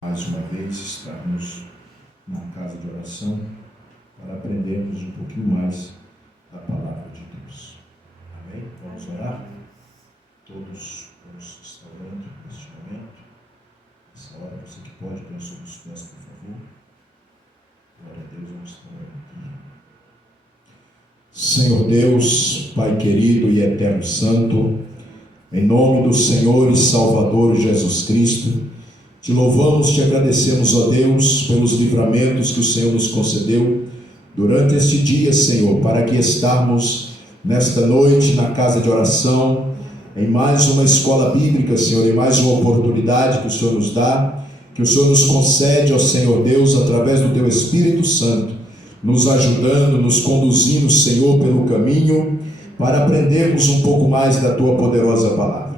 Mais uma vez estarmos na casa de oração para aprendermos um pouquinho mais da palavra de Deus. Amém? Vamos orar? Todos vamos estar orando neste momento. Nessa hora, você que pode, põe sobre os pés, por favor. Glória a Deus, vamos estar orando aqui. Senhor Deus, Pai querido e eterno santo, em nome do Senhor e Salvador Jesus Cristo, te louvamos, te agradecemos, ó Deus, pelos livramentos que o Senhor nos concedeu durante este dia, Senhor, para que estarmos nesta noite na casa de oração, em mais uma escola bíblica, Senhor, em mais uma oportunidade que o Senhor nos dá, que o Senhor nos concede, ó Senhor Deus, através do Teu Espírito Santo, nos ajudando, nos conduzindo, Senhor, pelo caminho, para aprendermos um pouco mais da Tua poderosa palavra.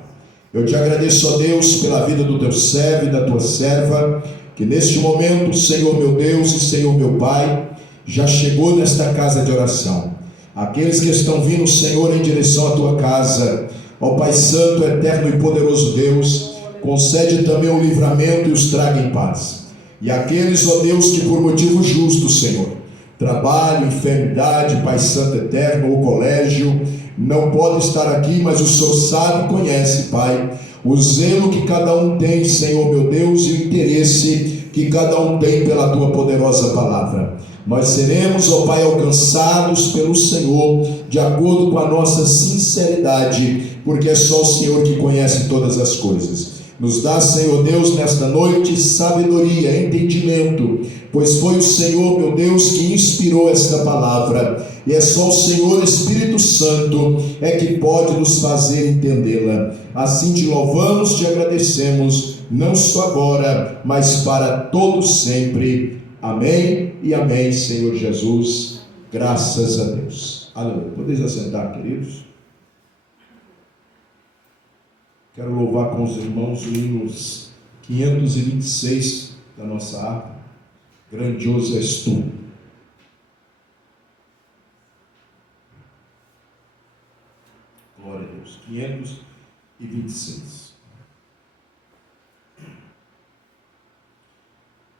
Eu te agradeço, ó Deus, pela vida do Teu servo e da Tua serva, que neste momento, Senhor meu Deus e Senhor meu Pai, já chegou nesta casa de oração. Aqueles que estão vindo, Senhor, em direção à Tua casa, ó Pai Santo, eterno e poderoso Deus, concede também o livramento e os traga em paz. E aqueles, ó Deus, que por motivo justo, Senhor, trabalho, enfermidade, Pai Santo eterno, ou colégio, não pode estar aqui, mas o Senhor sabe e conhece, Pai, o zelo que cada um tem, Senhor meu Deus, e o interesse que cada um tem pela Tua poderosa palavra. Nós seremos, ó Pai, alcançados pelo Senhor, de acordo com a nossa sinceridade, porque é só o Senhor que conhece todas as coisas. Nos dá, Senhor Deus, nesta noite, sabedoria, entendimento, pois foi o Senhor, meu Deus, que inspirou esta palavra, e é só o Senhor Espírito Santo é que pode nos fazer entendê-la. Assim te louvamos, te agradecemos, não só agora, mas para todos sempre. Amém e amém, Senhor Jesus. Graças a Deus. Aleluia. Podeis assentar, queridos? Quero louvar com os irmãos o hino 526 da nossa harpa. Grandioso és tu. Glória a Deus. 526.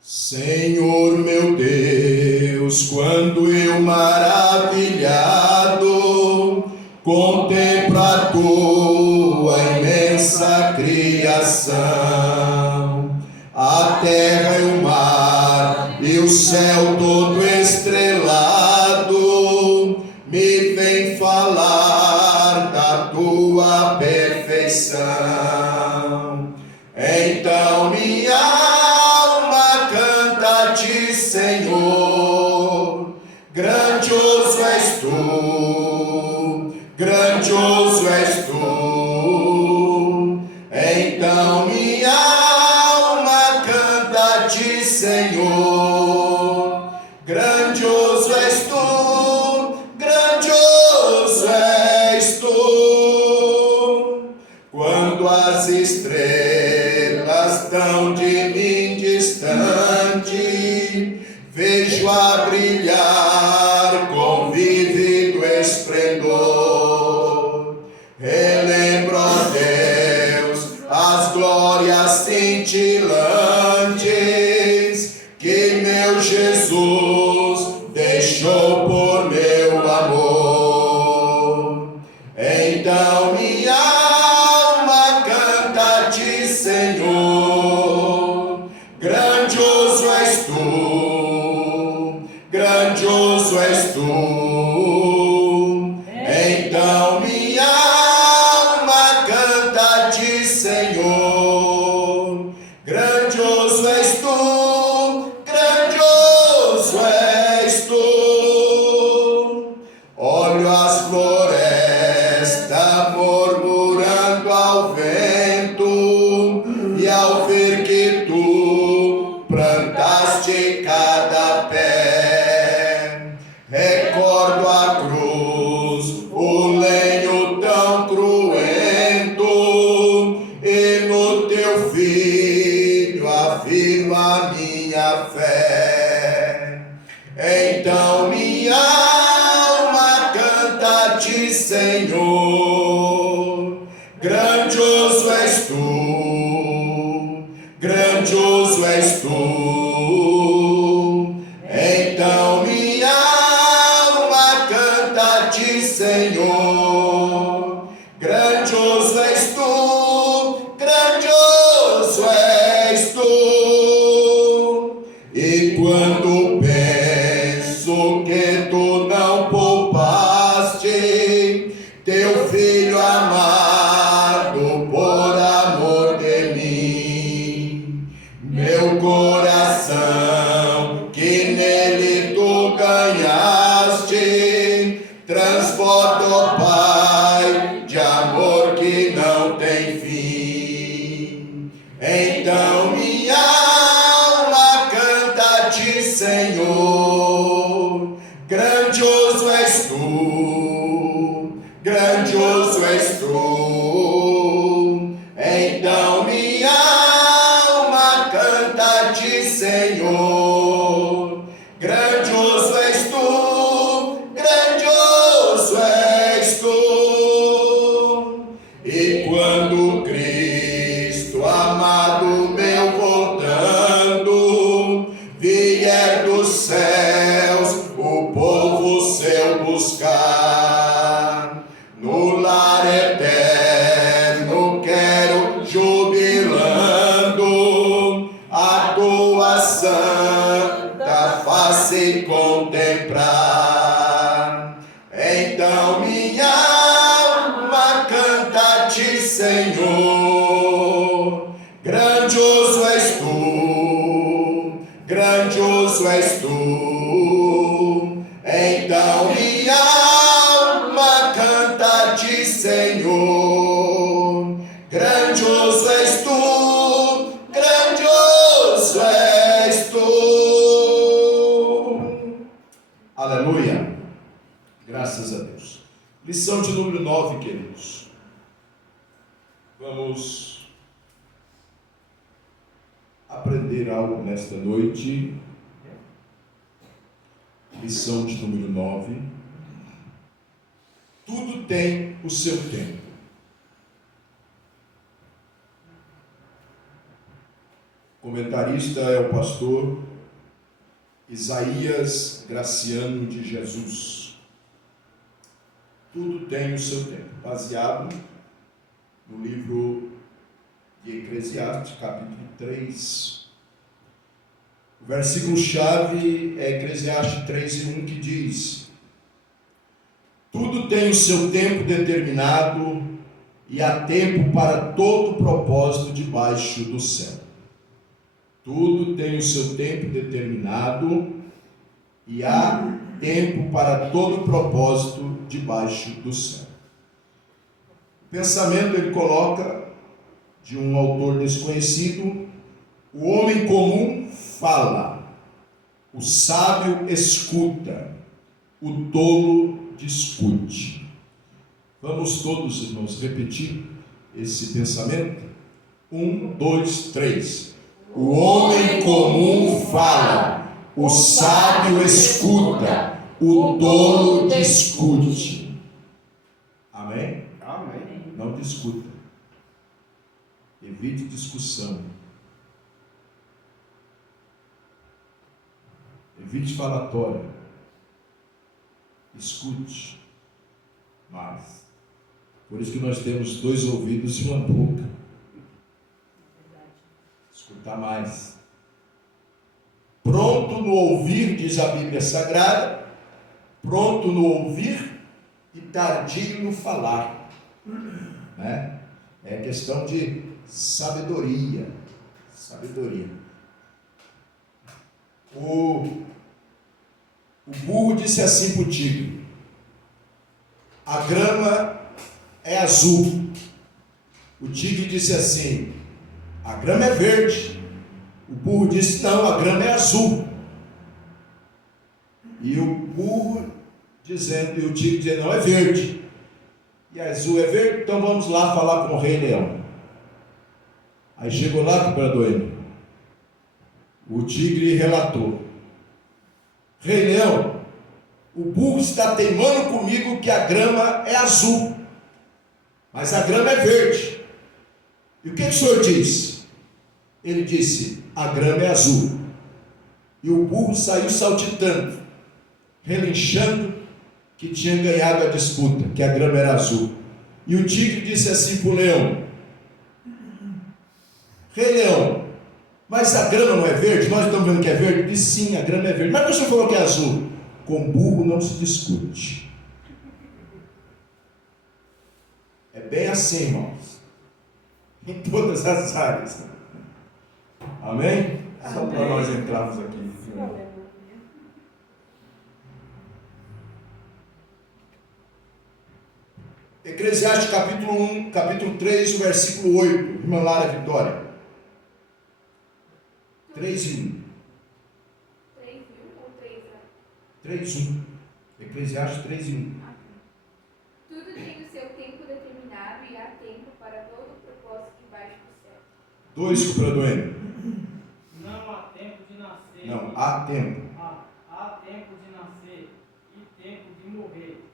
Senhor meu Deus, quando eu maravilhado contemplo a tua imensa criação, a terra e o mar e o céu todo estrelado, me vem falar da tua perfeição. Então minha alma canta a ti, Senhor, grandioso és tu, grandioso és tu. Então minha alma canta a ti, Senhor, grandioso és tu, grandioso és tu. Quando as estrelas tão de mim distante, vejo a brilhar com vívido esplendor. Relembro, ó Deus, as glórias cintilantes que meu Jesus deixou por meu amor. Então minha alma canta a ti, Senhor, grandioso és tu, grandioso és tu. Então minha alma canta a ti, Senhor, grandioso és tu, grandioso és tu. Olho as florestas murmurando ao vento, e ao ver que tu plantaste cada pé, recordo a cruz, o lenho tão cruento, e no teu filho afirmo a minha fé. Então minha alma canta a ti, Senhor, grandioso és tu, grandioso grandioso és tu. Então minha alma canta a ti, Senhor. Grandioso és tu, grandioso és tu. E quando penso que tu não poupaste teu filho amado por amor de mim, meu coração que nele tu ganhaste transborda, ó Pai, de amor que não tem fim. Então minha alma canta a ti, Senhor. Grandioso és tu, grandioso és tu. Então minha alma canta a ti, Senhor. Grandioso és tu, grandioso és tu. E quando Cristo amado meu voltando vier dos céus o povo seu buscar, no lar eterno quero jubilando a tua santa face contemplar. Então minha alma canta a ti, Senhor. Grandioso és tu, grandioso és tu. Então minha alma canta a ti, Senhor. Grandioso és tu, grandioso és tu. Aleluia. Graças a Deus. Lição de número 9, queridos. Vamos aprender algo nesta noite. Lição de número 9. Tudo tem o seu tempo. O comentarista é o pastor Isaías Graciano de Jesus. Tudo tem o seu tempo. Baseado no livro de Eclesiastes, capítulo 3. O versículo-chave é Eclesiastes 3:1, que diz: tudo tem o seu tempo determinado e há tempo para todo propósito debaixo do céu. Tudo tem o seu tempo determinado e há tempo para todo propósito debaixo do céu. O pensamento ele coloca, de um autor desconhecido: o homem comum fala, o sábio escuta, o tolo discute. Vamos todos, irmãos, repetir esse pensamento? 1, 2, 3. O homem comum fala, o sábio escuta, o tolo discute. Amém? Amém. Não discuta. Evite discussão. Evite falatório. Escute mais. Por isso que nós temos 2 ouvidos e uma boca. Escutar mais. Pronto no ouvir, diz a Bíblia Sagrada, pronto no ouvir e tardio no falar. Né? É questão de sabedoria. Sabedoria. O burro disse assim para o tigre: a grama é azul. O tigre disse assim: a grama é verde. O burro disse: não, a grama é azul. E o burro dizendo, e o tigre dizendo: não, é verde. E azul é verde, então vamos lá falar com o Rei Leão. Aí chegou lá com o Bradoeiro. O tigre relatou: Rei Leão, o burro está teimando comigo que a grama é azul, mas a grama é verde. E o que o senhor diz? Ele disse: a grama é azul. E o burro saiu saltitando, relinchando que tinha ganhado a disputa, que a grama era azul. E o tigre disse assim para o leão: Rei Leão, mas a grama não é verde? Nós estamos vendo que é verde? Ele disse: sim, a grama é verde. Mas o senhor falou que é azul. Com burro não se discute. É bem assim, irmãos, em todas as áreas. Amém? Só para nós entrarmos aqui. Eclesiastes capítulo 1, capítulo 3, o versículo 8. Irmã Lara Vitória. 3 e 1. 3 e 1 ou 3A? 3 e 1. Eclesiastes 3 e 1. Tudo tem o seu tempo determinado e há tempo para todo o propósito debaixo do céu. 2, Cupradoene. Não há tempo de nascer. Não, há tempo. Há tempo de nascer e tempo de morrer.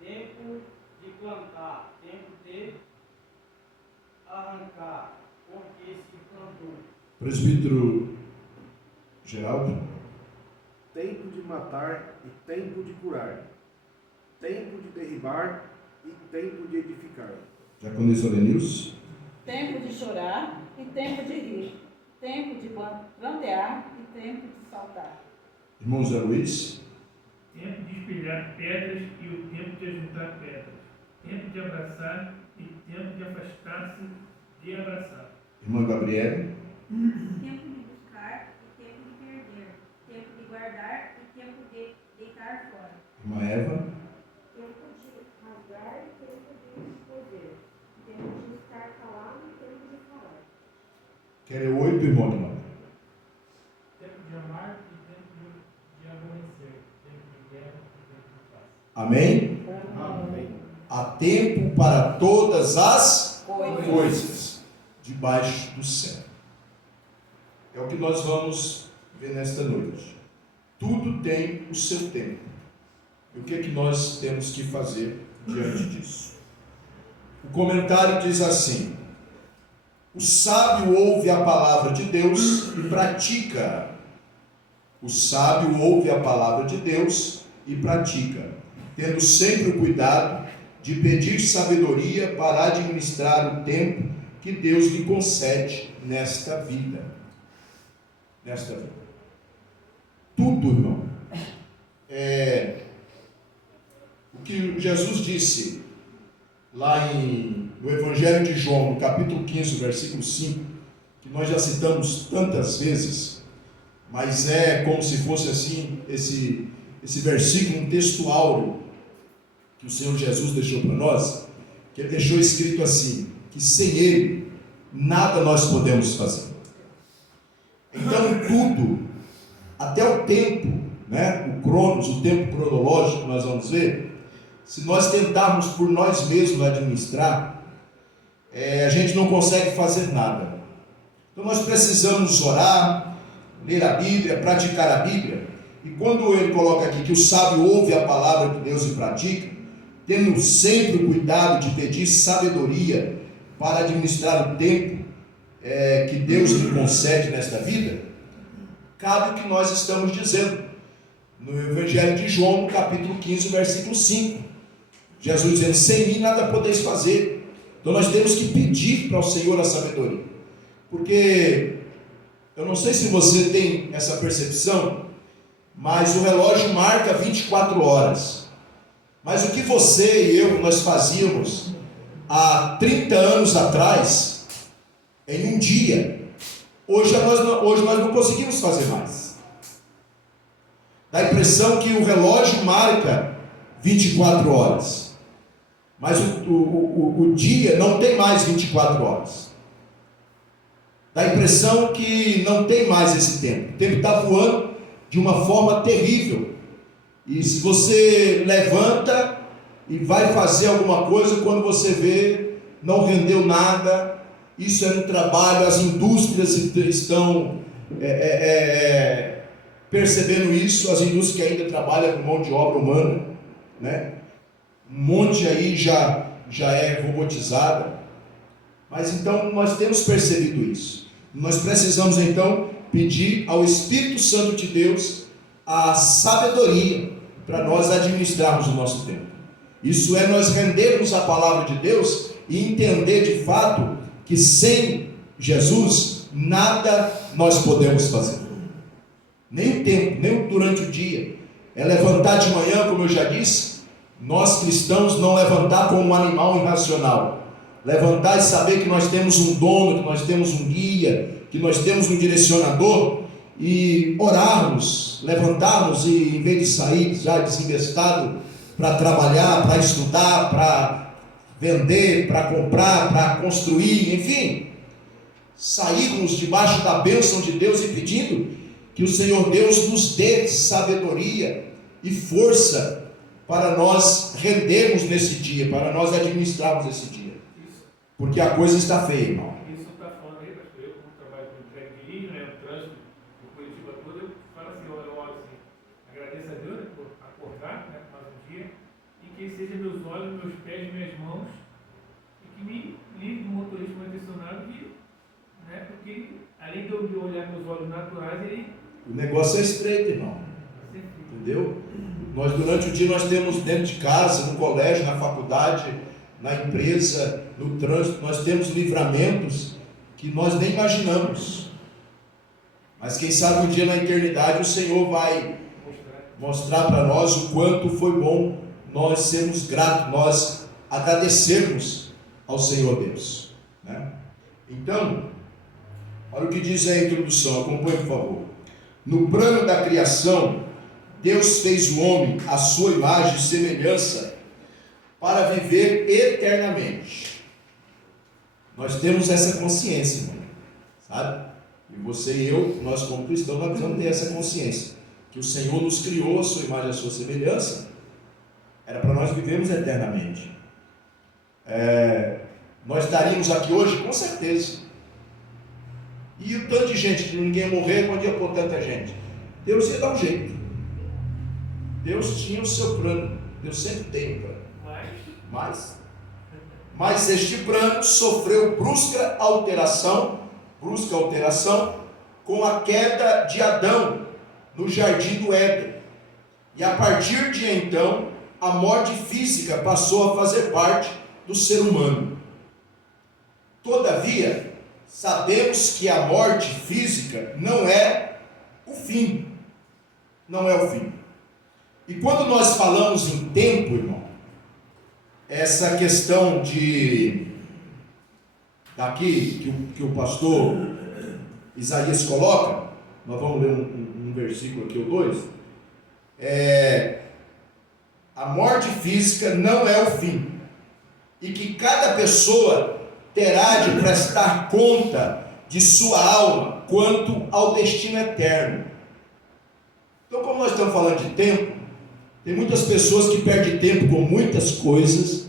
Tempo de plantar, tempo de arrancar, porque se plantou. Presbítero Geraldo. Tempo de matar e tempo de curar. Tempo de derribar e tempo de edificar. Diaconisa Lenilson. Tempo de chorar e tempo de rir. Tempo de plantear e tempo de saltar. Irmão Zé Luiz. Tempo de espelhar pedras e o tempo de ajuntar pedras. Tempo de abraçar e tempo de afastar-se de abraçar. Irmã Gabriele. Tempo de buscar e tempo de perder. Tempo de guardar e tempo de deitar fora. Irmã Eva. Tempo de rasgar e tempo de esconder. Tempo de estar calado e tempo de falar. Quer 8, irmão de mãe. Tempo de amar e tempo de aborrecer. Tempo de guerra e tempo de paz. Amém? Amém. Há tempo para todas as coisas debaixo do céu. É o que nós vamos ver nesta noite. Tudo tem o seu tempo. E o que é que nós temos que fazer diante disso? O comentário diz assim: o sábio ouve a palavra de Deus e pratica. O sábio ouve a palavra de Deus e pratica, tendo sempre o cuidado de pedir sabedoria para administrar o tempo que Deus lhe concede nesta vida. Nesta vida. Tudo, irmão. O que Jesus disse lá no Evangelho de João, no capítulo 15, versículo 5, que nós já citamos tantas vezes, mas é como se fosse assim, esse versículo, um texto áureo que o Senhor Jesus deixou para nós, que ele deixou escrito assim, que sem ele, nada nós podemos fazer. Então tudo, até o tempo, né, o cronos, o tempo cronológico que nós vamos ver, se nós tentarmos por nós mesmos administrar, a gente não consegue fazer nada. Então nós precisamos orar, ler a Bíblia, praticar a Bíblia. E quando ele coloca aqui que o sábio ouve a palavra de Deus e pratica, tendo sempre o cuidado de pedir sabedoria para administrar o tempo que Deus lhe concede nesta vida, cabe o que nós estamos dizendo no Evangelho de João, no capítulo 15, versículo 5. Jesus dizendo: sem mim nada podeis fazer. Então nós temos que pedir para o Senhor a sabedoria, porque eu não sei se você tem essa percepção, mas o relógio marca 24 horas. Mas o que você e eu, nós fazíamos há 30 anos atrás, em um dia, hoje nós não conseguimos fazer mais. Dá a impressão que o relógio marca 24 horas, mas o dia não tem mais 24 horas. Dá a impressão que não tem mais esse tempo. O tempo está voando de uma forma terrível. E se você levanta e vai fazer alguma coisa, quando você vê, não rendeu nada. Isso é um trabalho, as indústrias estão percebendo isso, as indústrias que ainda trabalham com mão de obra humana, né? Um monte aí já é robotizada. Mas então nós temos percebido isso. Nós precisamos então pedir ao Espírito Santo de Deus a sabedoria para nós administrarmos o nosso tempo. Isso é nós rendermos a palavra de Deus e entender de fato que sem Jesus nada nós podemos fazer. Nem o tempo, nem durante o dia. É levantar de manhã, como eu já disse, nós cristãos não levantar como um animal irracional. Levantar e saber que nós temos um dono, que nós temos um guia, que nós temos um direcionador, e orarmos, levantarmos e em vez de sair já desinvestado para trabalhar, para estudar, para vender, para comprar, para construir, enfim, sairmos debaixo da bênção de Deus e pedindo que o Senhor Deus nos dê sabedoria e força para nós rendermos nesse dia, para nós administrarmos esse dia, porque a coisa está feia, irmão. Isso está falando aí, pastor, eu como trabalho com entrega de lixo, né, o trânsito do Curitiba todo, eu falo assim, eu olho assim, agradeço a Deus, né, por acordar, né, mais um dia, e que seja meus olhos, meus pés, minhas mãos, e que me livre do motorista mal intencionado, né, porque além de eu olhar meus olhos naturais, ele... O negócio é estreito, irmão. Entendeu? Nós durante o dia nós temos dentro de casa, no colégio, na faculdade, na empresa, no trânsito, nós temos livramentos que nós nem imaginamos. Mas quem sabe um dia na eternidade o Senhor vai mostrar para nós o quanto foi bom nós sermos gratos, nós agradecermos ao Senhor Deus, né? Então, olha o que diz a introdução, acompanhe por favor. No plano da criação, Deus fez o homem à sua imagem e semelhança para viver eternamente. Nós temos essa consciência, irmão, sabe? E você e eu, nós como cristãos, nós precisamos ter essa consciência, que o Senhor nos criou à sua imagem e à sua semelhança, era para nós vivermos eternamente. Nós estaríamos aqui hoje, com certeza. E o tanto de gente que ninguém ia morrer, quando ia pôr tanta gente? Deus ia dar um jeito. Deus tinha o seu plano. Deus sempre tem um plano. Mas este plano sofreu brusca alteração com a queda de Adão no jardim do Éden. E a partir de então, a morte física passou a fazer parte do ser humano. Todavia, sabemos que a morte física não é o fim. Não é o fim. E quando nós falamos em tempo, irmão, essa questão daqui que o pastor Isaías coloca, nós vamos ler um versículo aqui, ou dois, a morte física não é o fim, e que cada pessoa terá de prestar conta de sua alma quanto ao destino eterno. Então, como nós estamos falando de tempo, tem muitas pessoas que perdem tempo com muitas coisas,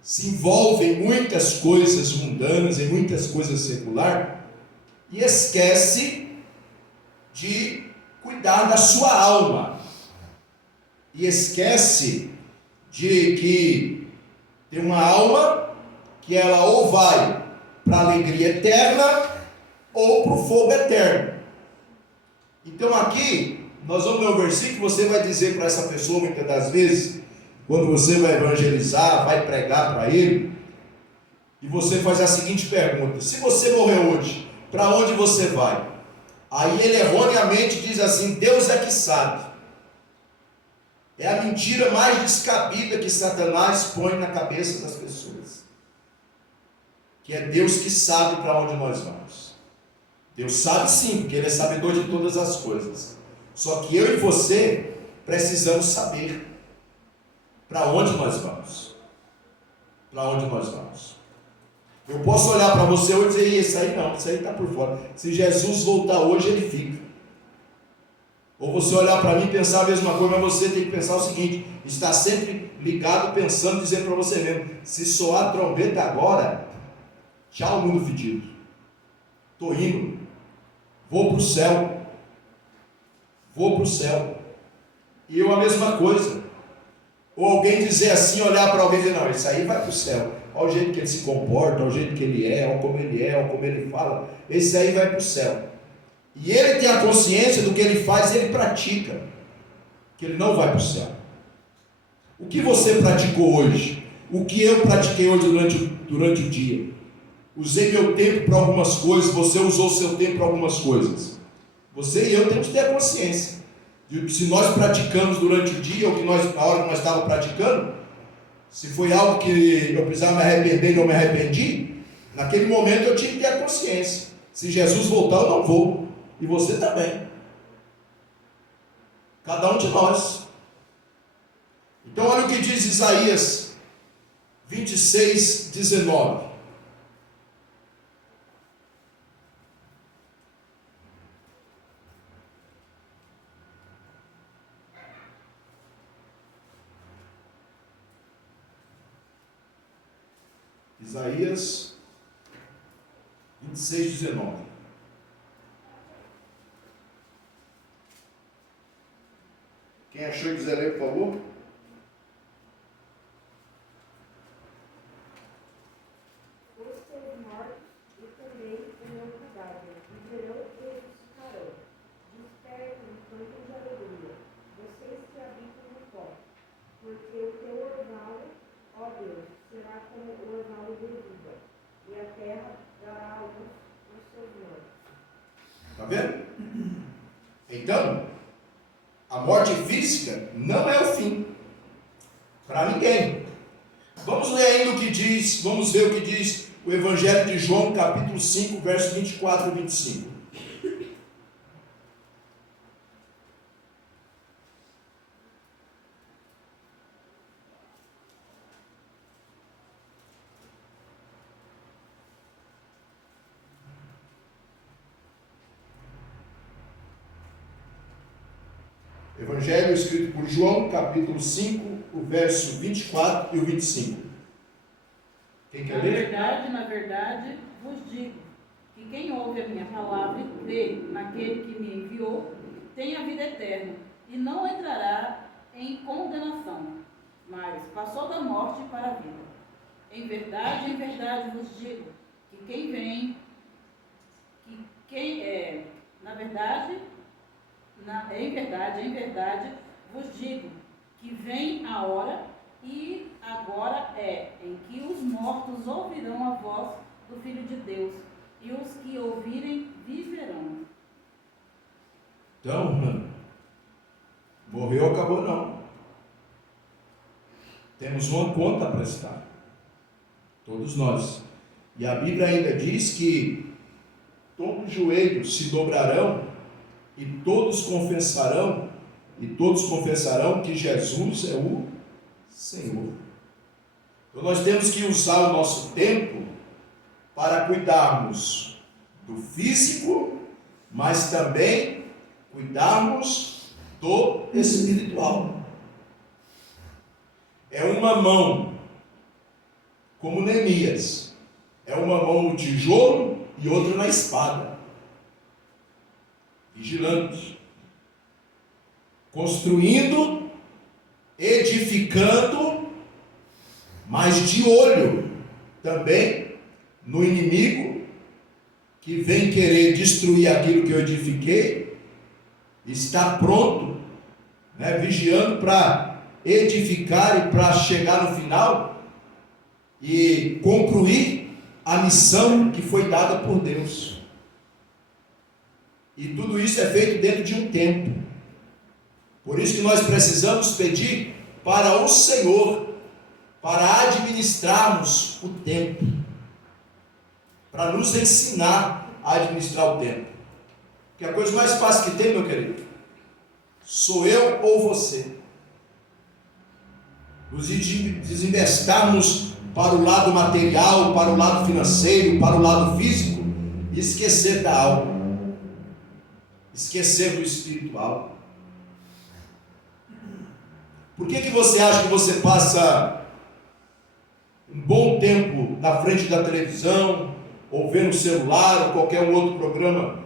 se envolvem em muitas coisas mundanas, em muitas coisas seculares, e esquece de cuidar da sua alma, e esquece de que tem uma alma que ela ou vai para a alegria eterna ou para o fogo eterno. Então aqui nós vamos ler um versículo, você vai dizer para essa pessoa muitas das vezes, quando você vai evangelizar, vai pregar para ele, e você faz a seguinte pergunta: se você morrer hoje, para onde você vai? Aí ele erroneamente diz assim: Deus é que sabe. É a mentira mais descabida que Satanás põe na cabeça das pessoas, que é Deus que sabe para onde nós vamos. Deus sabe sim, porque Ele é sabedor de todas as coisas. Só que eu e você precisamos saber para onde nós vamos. Para onde nós vamos. Eu posso olhar para você hoje e dizer: isso aí não, isso aí está por fora. Se Jesus voltar hoje, Ele fica. Ou você olhar para mim e pensar a mesma coisa, mas você tem que pensar o seguinte: está sempre ligado, pensando, dizendo para você mesmo: se soar a trombeta agora, tchau mundo fedido, estou indo, vou para o céu. Vou para o céu. E eu a mesma coisa. Ou alguém dizer assim, olhar para alguém e dizer, não, esse aí vai para o céu. Olha o jeito que ele se comporta, olha o jeito que ele é, olha como ele é, olha como ele fala. Esse aí vai para o céu. E ele tem a consciência do que ele faz e ele pratica. Que ele não vai para o céu. O que você praticou hoje? O que eu pratiquei hoje durante o dia? Usei meu tempo para algumas coisas, você usou seu tempo para algumas coisas. Você e eu temos que ter a consciência de que se nós praticamos durante o dia, ou que nós, na hora que nós estávamos praticando, se foi algo que eu precisava me arrepender e não me arrependi, naquele momento eu tinha que ter a consciência. Se Jesus voltar, eu não vou. E você também. Cada um de nós. Então olha o que diz Isaías 26, 19. Isaías 26, 19. Quem achou e quiser ler, por favor? Os seus mortos e também o meu cadáver viverão e ressuscitarão. Despertem e cantem de alegria, vocês que habitam no pó, porque o teu orvalho, ó Deus, será como o orvalho de vida, e a terra dará a luz aos seus mortos. Está vendo? Então, a morte física não é o fim para ninguém. Vamos ler ainda o que diz, vamos ver o que diz o Evangelho de João, capítulo 5, versos 24 e 25. Evangelho escrito por João, capítulo 5, o verso 24 e o 25. Quem quer ler? Na verdade, vos digo que quem ouve a minha palavra e crê naquele que me enviou, tem a vida eterna e não entrará em condenação, mas passou da morte para a vida. Em verdade vos digo que quem vem, em verdade vos digo que vem a hora, e agora é, em que os mortos ouvirão a voz do Filho de Deus, e os que ouvirem viverão. Então, morreu, acabou não. Temos uma conta a prestar. Todos nós. E a Bíblia ainda diz que todos os joelhos se dobrarão e todos confessarão que Jesus é o Senhor. Então nós temos que usar o nosso tempo para cuidarmos do físico, mas também cuidarmos do espiritual. É uma mão, como Neemias, é uma mão no tijolo e outra na espada, vigilante, construindo, edificando, mas de olho também no inimigo que vem querer destruir aquilo que eu edifiquei, está pronto, vigiando para edificar e para chegar no final e concluir a missão que foi dada por Deus. E tudo isso é feito dentro de um tempo. Por isso que nós precisamos pedir para o Senhor, para administrarmos o tempo, para nos ensinar a administrar o tempo. Porque a coisa mais fácil que tem, meu querido, sou eu ou você. Nos desinvestarmos para o lado material, para o lado financeiro, para o lado físico, e esquecer da alma, esquecer do espiritual. Por que você acha que você passa um bom tempo na frente da televisão, ou vendo o celular, ou qualquer outro programa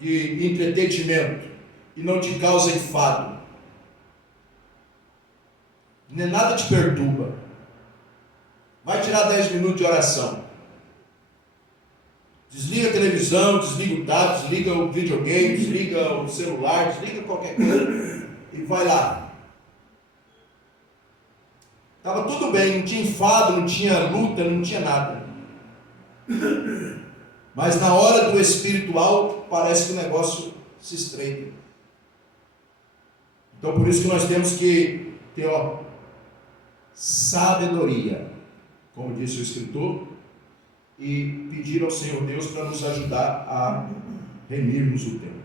de entretenimento, e não te causa enfado, Nem nada te perturba. Vai tirar 10 minutos de oração. Desliga a televisão, desliga o tablet, desliga o videogame, desliga o celular, desliga qualquer coisa e vai lá. Estava tudo bem, não tinha enfado, não tinha luta, não tinha nada. Mas na hora do espiritual, parece que o negócio se estreita. Então por isso que nós temos que ter sabedoria, como disse o escritor, e pedir ao Senhor Deus para nos ajudar a remirmos o tempo.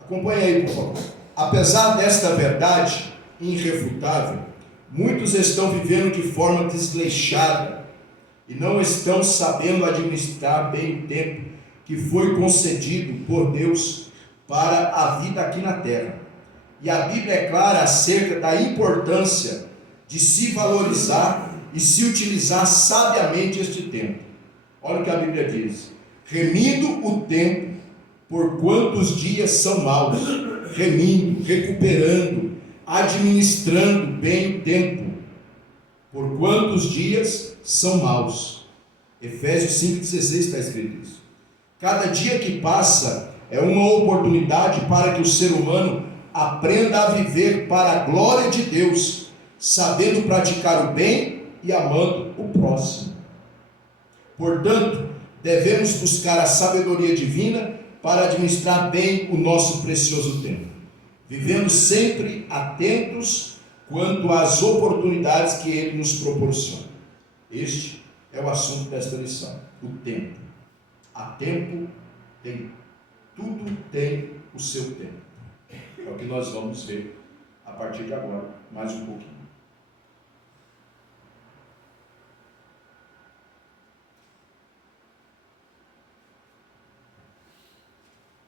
Acompanhe aí, por favor. Apesar desta verdade irrefutável, muitos estão vivendo de forma desleixada e não estão sabendo administrar bem o tempo que foi concedido por Deus para a vida aqui na terra. E a Bíblia é clara acerca da importância de se valorizar e se utilizar sabiamente este tempo. Olha o que a Bíblia diz: remindo o tempo, por quantos dias são maus, remindo, recuperando, administrando bem o tempo, por quantos dias são maus. Efésios 5,16 está escrito isso. Cada dia que passa é uma oportunidade para que o ser humano aprenda a viver para a glória de Deus, sabendo praticar o bem e amando o próximo. Portanto, devemos buscar a sabedoria divina para administrar bem o nosso precioso tempo, vivendo sempre atentos quanto às oportunidades que Ele nos proporciona. Este é o assunto desta lição: o tempo. Há tempo, tudo tem o seu tempo. É o que nós vamos ver a partir de agora, mais um pouquinho.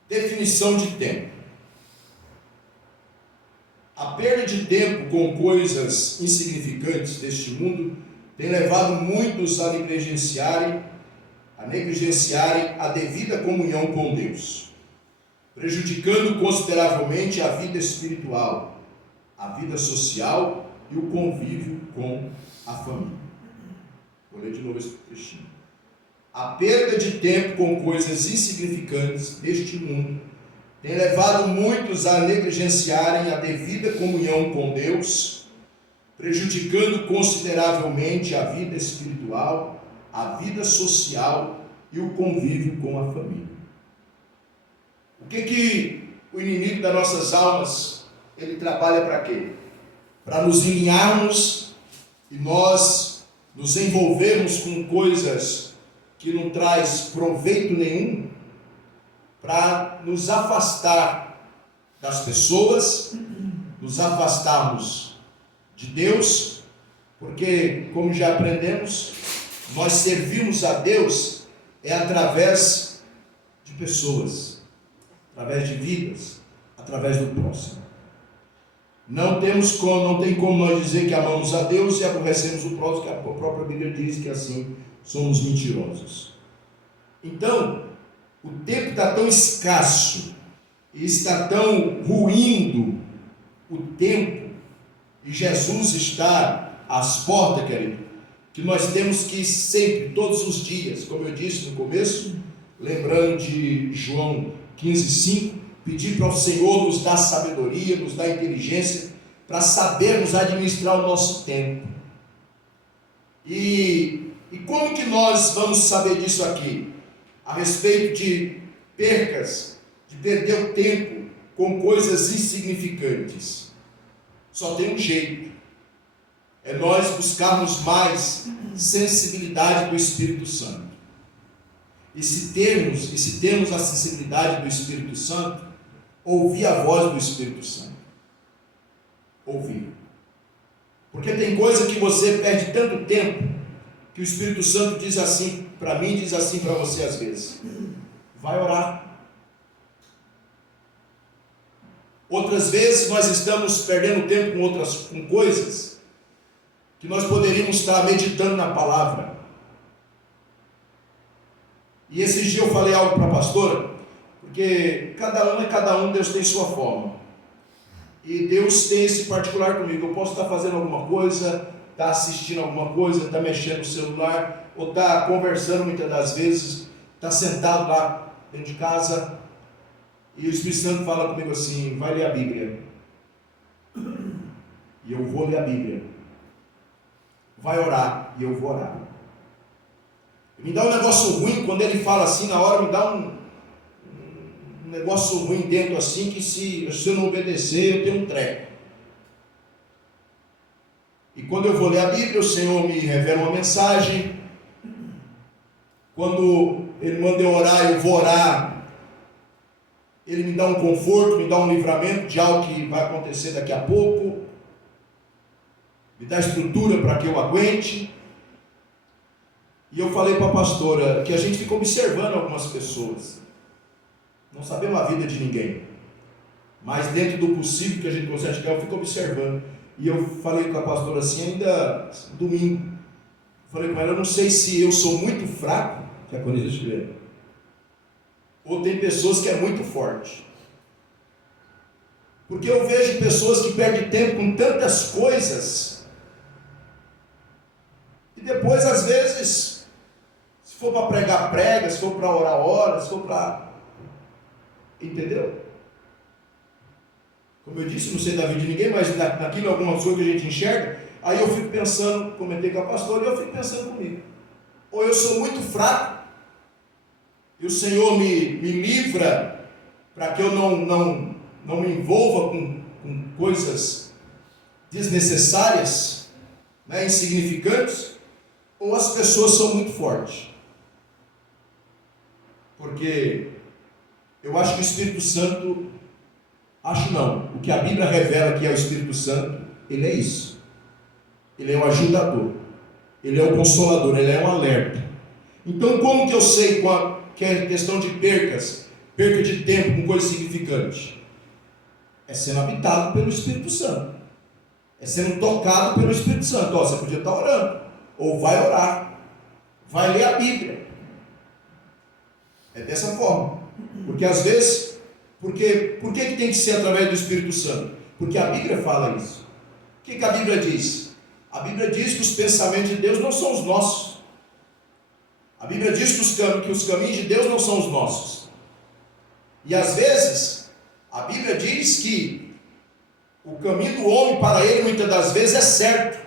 Definição de tempo. A perda de tempo com coisas insignificantes deste mundo tem levado muitos a negligenciarem a devida comunhão com Deus, prejudicando consideravelmente a vida espiritual, a vida social e o convívio com a família. Vou ler de novo esse trechinho. A perda de tempo com coisas insignificantes deste mundo tem levado muitos a negligenciarem a devida comunhão com Deus, prejudicando consideravelmente a vida espiritual, a vida social e o convívio com a família. O que o inimigo das nossas almas, ele trabalha para quê? Para nos alinharmos e nós nos envolvermos com coisas que não traz proveito nenhum, para nos afastar das pessoas, nos afastarmos de Deus, porque, como já aprendemos, nós servimos a Deus através de pessoas, através de vidas, através do próximo. Não tem como nós dizer que amamos a Deus e aborrecemos o próximo, que a própria Bíblia diz que assim somos mentirosos. Então, o tempo está tão escasso e está tão ruindo o tempo, e Jesus está às portas, querido, que nós temos que sempre, todos os dias, como eu disse no começo, lembrando de João 15,5, pedir para o Senhor nos dar sabedoria, nos dar inteligência, para sabermos administrar o nosso tempo. E como que nós vamos saber disso aqui? A respeito de percas, de perder o tempo com coisas insignificantes. Só tem um jeito: é nós buscarmos mais sensibilidade do Espírito Santo. E se temos a sensibilidade do Espírito Santo, ouvir a voz do Espírito Santo. Ouvir. Porque tem coisa que você perde tanto tempo, que o Espírito Santo diz assim para mim, diz assim para você às vezes: vai orar. Outras vezes nós estamos perdendo tempo com coisas que nós poderíamos estar meditando na palavra. E esses dias eu falei algo para a pastora, porque cada um, Deus tem sua forma. E Deus tem esse particular comigo. Eu posso estar fazendo alguma coisa, estar assistindo alguma coisa, estar mexendo no celular, ou estar conversando muitas das vezes, estar sentado lá dentro de casa, e o Espírito Santo fala comigo assim: vai ler a Bíblia. E eu vou ler a Bíblia. Vai orar, e eu vou orar. Me dá um negócio ruim quando ele fala assim, na hora me dá um negócio ruim dentro assim, que se eu não obedecer, eu tenho um treco. E quando eu vou ler a Bíblia, o Senhor me revela uma mensagem. Quando Ele manda eu orar, eu vou orar. Ele me dá um conforto, me dá um livramento de algo que vai acontecer daqui a pouco. Me dá estrutura para que eu aguente. E eu falei para a pastora que a gente fica observando algumas pessoas. Não sabemos a vida de ninguém. Mas dentro do possível que a gente consegue chegar, eu fico observando. E eu falei com a pastora assim, ainda domingo. Falei com ela, eu não sei se eu sou muito fraco, que é quando eles estiver, ou tem pessoas que é muito forte. Porque eu vejo pessoas que perdem tempo com tantas coisas, e depois às vezes, se for para pregar, prega, se for para orar, ora, se for para... Entendeu? Como eu disse, não sei da vida de ninguém, mas naquilo algumas coisas que a gente enxerga, aí eu fico pensando, comentei com a pastora, e eu fico pensando comigo. Ou eu sou muito fraco, e o Senhor me livra, para que eu não me envolva com coisas desnecessárias, né, insignificantes, ou as pessoas são muito fortes. Porque eu acho que o Espírito Santo, acho não, o que a Bíblia revela que é o Espírito Santo, ele é isso. Ele é o ajudador, ele é o consolador, ele é um alerta. Então como que eu sei que é questão de perca de tempo com coisa significante? É sendo habitado pelo Espírito Santo, é sendo tocado pelo Espírito Santo. Você podia estar orando, ou vai orar, vai ler a Bíblia. É dessa forma. Porque às vezes, por que tem que ser através do Espírito Santo? Porque a Bíblia fala isso. O que a Bíblia diz? A Bíblia diz que os pensamentos de Deus não são os nossos. A Bíblia diz que os caminhos de Deus não são os nossos. E às vezes, a Bíblia diz que o caminho do homem para ele, muitas das vezes, é certo,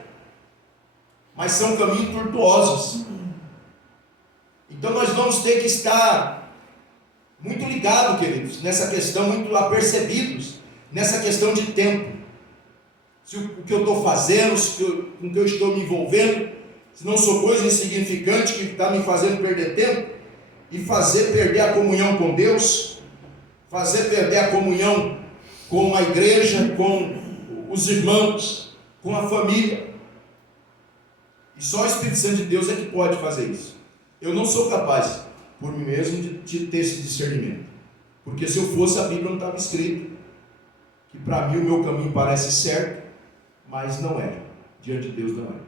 mas são caminhos tortuosos. Então nós vamos ter que estar muito ligados, queridos, nessa questão, muito apercebidos, nessa questão de tempo. Se o que eu estou fazendo, com o que eu estou me envolvendo, se não sou coisa insignificante que está me fazendo perder tempo, e fazer perder a comunhão com Deus, fazer perder a comunhão com a igreja, com os irmãos, com a família. E só o Espírito Santo de Deus é que pode fazer isso. Eu não sou capaz, por mim mesmo, de ter esse discernimento. Porque se eu fosse, a Bíblia não estava escrito que para mim o meu caminho parece certo, mas não é. Diante de Deus não é.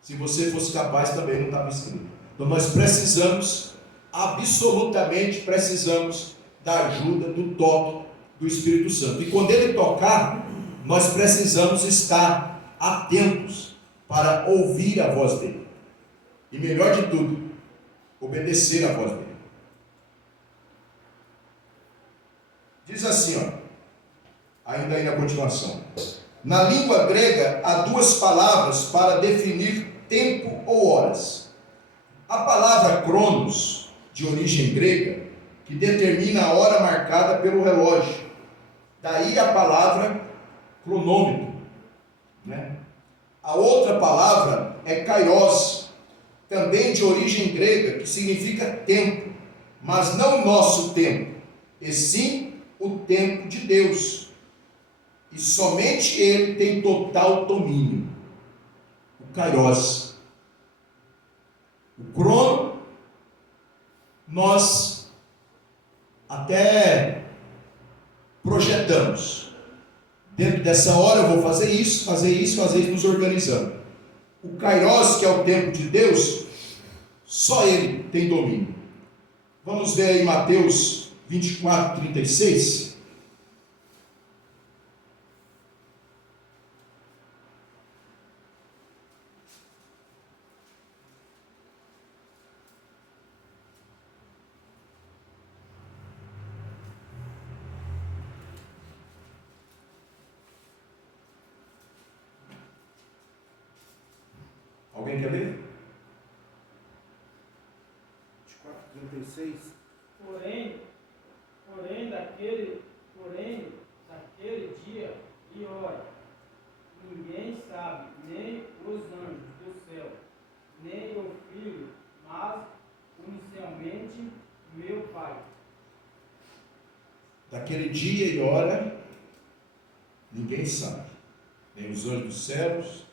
Se você fosse capaz, também não estava escrito. Então nós precisamos, absolutamente precisamos da ajuda, do toque do Espírito Santo. E quando Ele tocar, nós precisamos estar atentos para ouvir a voz dEle. E melhor de tudo, obedecer a voz dEle. Diz assim, ainda aí na continuação. Na língua grega, há duas palavras para definir tempo ou horas. A palavra cronos, de origem grega, que determina a hora marcada pelo relógio. Daí a palavra cronômetro, né? A outra palavra é kairos, também de origem grega, que significa tempo, mas não o nosso tempo, e sim o tempo de Deus. E somente Ele tem total domínio. O kairos. O crono, nós até projetamos. Dentro dessa hora eu vou fazer isso, nos organizando. O kairos, que é o tempo de Deus, só Ele tem domínio. Vamos ver aí Mateus 24, 36. Alguém quer ler? 24:36. Porém daquele dia e hora, ninguém sabe, nem os anjos do céu, nem o Filho, mas inicialmente meu Pai. Daquele dia e hora, ninguém sabe. Nem os anjos dos céus,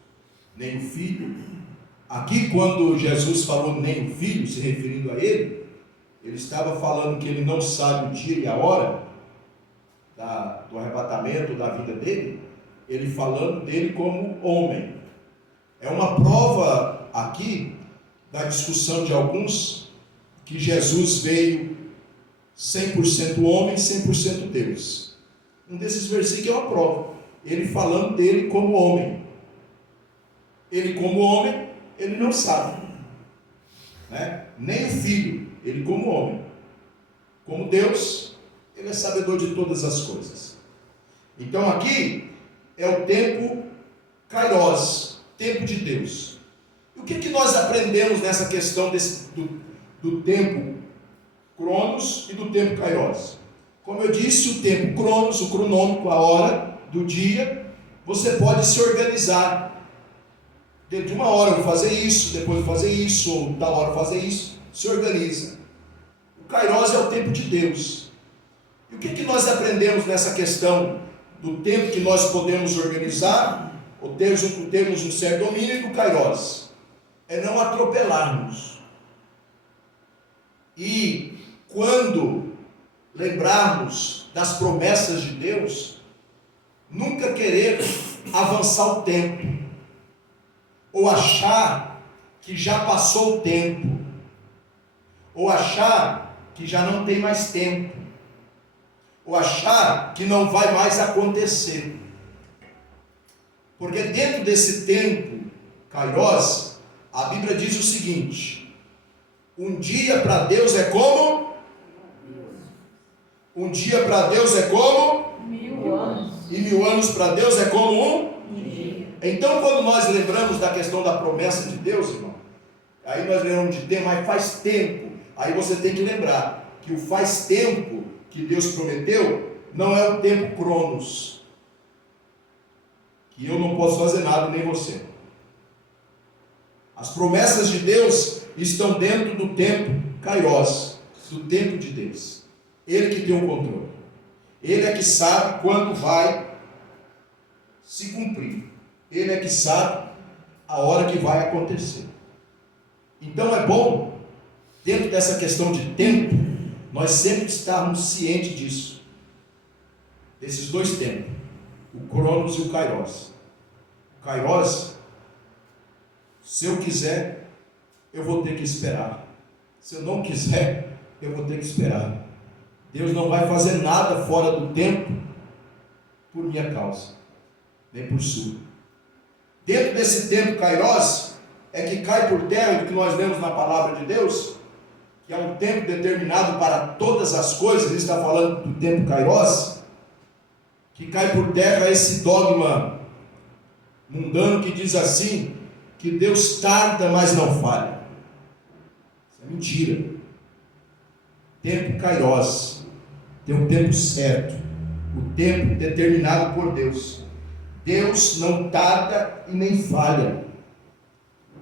nem o Filho. Aqui, quando Jesus falou nem o Filho, se referindo a ele estava falando que ele não sabe o dia e a hora do arrebatamento da vida dele, ele falando dele como homem. É uma prova aqui da discussão de alguns que Jesus veio 100% homem, 100% Deus. Um desses versículos é uma prova. Ele falando dele como homem. Ele como homem, ele não sabe. Né? Nem o Filho, ele como homem. Como Deus, ele é sabedor de todas as coisas. Então aqui é o tempo Kairos, tempo de Deus. E o que nós aprendemos nessa questão do tempo Cronos e do tempo Kairos? Como eu disse, o tempo Cronos, o cronômico, a hora do dia, você pode se organizar. Dentro de uma hora eu vou fazer isso, depois eu vou fazer isso, ou tal hora eu vou fazer isso. Se organiza. O Kairos é o tempo de Deus. E o que nós aprendemos nessa questão do tempo que nós podemos organizar, ou termos um certo domínio, e do Kairos? É não atropelarmos. E quando lembrarmos das promessas de Deus, nunca querer avançar o tempo, ou achar que já passou o tempo, ou achar que já não tem mais tempo, ou achar que não vai mais acontecer. Porque dentro desse tempo Kairos, a Bíblia diz o seguinte: um dia para Deus é como? Um dia para Deus é como? 1000 anos. E 1000 anos para Deus é como um? Dia. Então, quando nós lembramos da questão da promessa de Deus, irmão, aí nós lembramos de tempo, mas faz tempo. Aí você tem que lembrar que o faz tempo que Deus prometeu não é o tempo Cronos, que eu não posso fazer nada, nem você. As promessas de Deus estão dentro do tempo Kairos, do tempo de Deus. Ele que tem o controle. Ele é que sabe quando vai se cumprir. Ele é que sabe a hora que vai acontecer. Então é bom, dentro dessa questão de tempo, nós sempre estarmos cientes disso. Desses dois tempos, o Cronos e o Kairos. O Kairos, se eu quiser, eu vou ter que esperar. Se eu não quiser, eu vou ter que esperar. Deus não vai fazer nada fora do tempo por minha causa, nem por sua. Dentro desse tempo Kairos, é que cai por terra o que nós lemos na palavra de Deus, que é um tempo determinado para todas as coisas. Ele está falando do tempo Kairos, que cai por terra esse dogma mundano que diz assim, que Deus tarda, mas não falha. Isso é mentira. Tempo Kairos, tem um tempo certo, o tempo determinado por Deus. Deus não tarda e nem falha.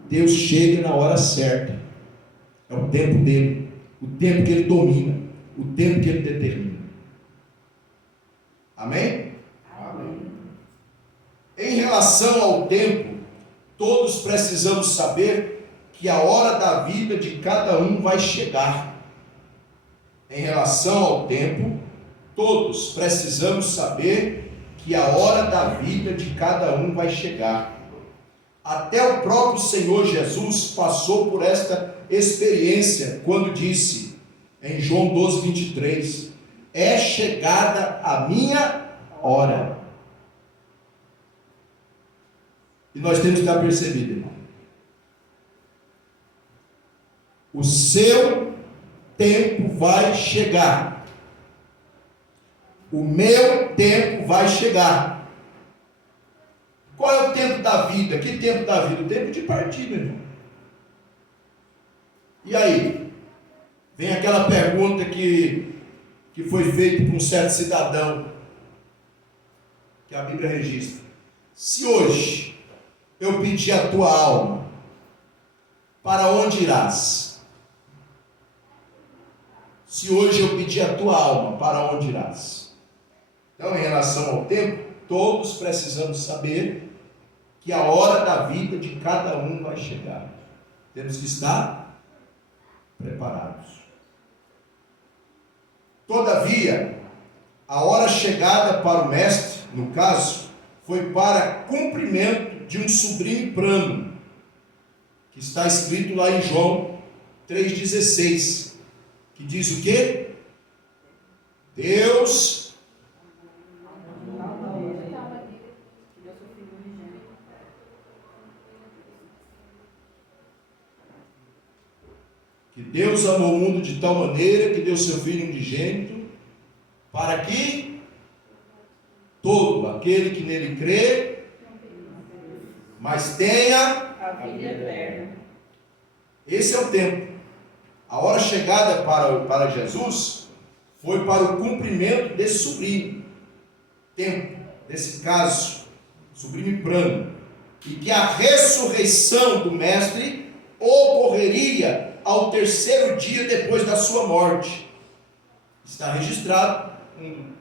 Deus chega na hora certa. É o tempo dele, o tempo que ele domina, o tempo que ele determina. Amém? Amém. Em relação ao tempo, todos precisamos saber que a hora da vida de cada um vai chegar. Em relação ao tempo, todos precisamos saber que a hora da vida de cada um vai chegar. Até o próprio Senhor Jesus passou por esta experiência quando disse, em João 12:23, é chegada a minha hora. E nós temos que estar percebido, irmão. O seu tempo vai chegar. O meu tempo vai chegar. Qual é o tempo da vida? Que tempo da vida? O tempo de partir, meu irmão. E aí? Vem aquela pergunta que foi feita por um certo cidadão, que a Bíblia registra. Se hoje eu pedir a tua alma, para onde irás? Se hoje eu pedir a tua alma, para onde irás? Então, em relação ao tempo, todos precisamos saber que a hora da vida de cada um vai chegar. Temos que estar preparados. Todavia, a hora chegada para o mestre, no caso, foi para cumprimento de um sobrinho plano, que está escrito lá em João 3,16, que diz o quê? Deus amou o mundo de tal maneira que deu seu Filho unigênito, para que todo aquele que nele crê, mas tenha a vida eterna. Esse é o tempo. A hora chegada para Jesus foi para o cumprimento desse sublime tempo, desse caso, sublime plano, e que a ressurreição do Mestre ocorreria ao terceiro dia depois da sua morte. Está registrado, um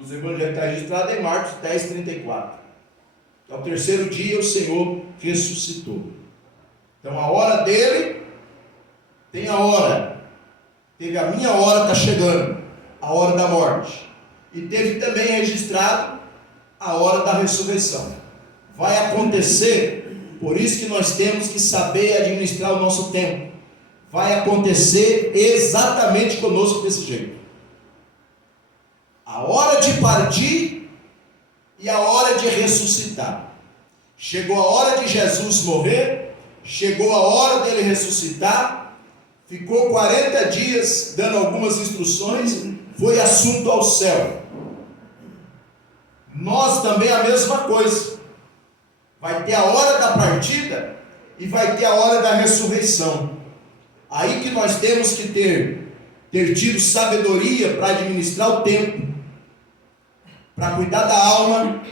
dos evangelhos está registrado em Marcos 10:34. Ao terceiro dia o Senhor ressuscitou. Então a hora dele tem a hora. Teve a minha hora, está chegando, a hora da morte. E teve também registrado a hora da ressurreição. Vai acontecer, por isso que nós temos que saber administrar o nosso tempo. Vai acontecer exatamente conosco desse jeito. A hora de partir e a hora de ressuscitar. Chegou a hora de Jesus morrer, chegou a hora dele ressuscitar, ficou 40 dias dando algumas instruções, foi assunto ao céu. Nós também a mesma coisa. Vai ter a hora da partida e vai ter a hora da ressurreição. Aí que nós temos que ter tido sabedoria para administrar o tempo, para cuidar da alma,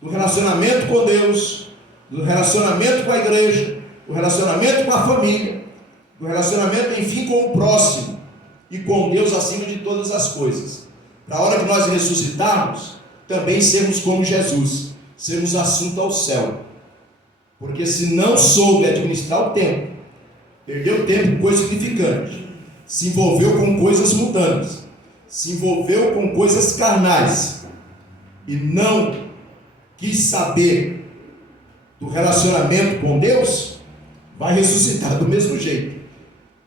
do relacionamento com Deus, do relacionamento com a igreja, do relacionamento com a família, do relacionamento, enfim, com o próximo e com Deus acima de todas as coisas. Para a hora que nós ressuscitarmos, também sermos como Jesus, sermos assunto ao céu. Porque se não soube administrar o tempo, perdeu tempo com coisa significante, se envolveu com coisas mudantes, se envolveu com coisas carnais e não quis saber do relacionamento com Deus, vai ressuscitar do mesmo jeito.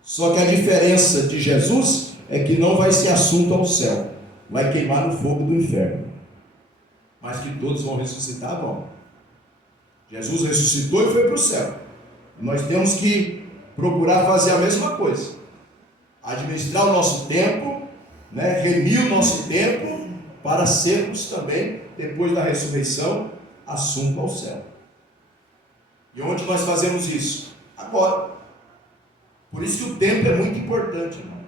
Só que a diferença de Jesus é que não vai ser assunto ao céu, vai queimar no fogo do inferno. Mas que todos vão ressuscitar, vão. Jesus ressuscitou e foi para o céu. Nós temos que procurar fazer a mesma coisa. Administrar o nosso tempo, remir o nosso tempo, para sermos também, depois da ressurreição, assunto ao céu. E onde nós fazemos isso? Agora. Por isso que o tempo é muito importante, irmão.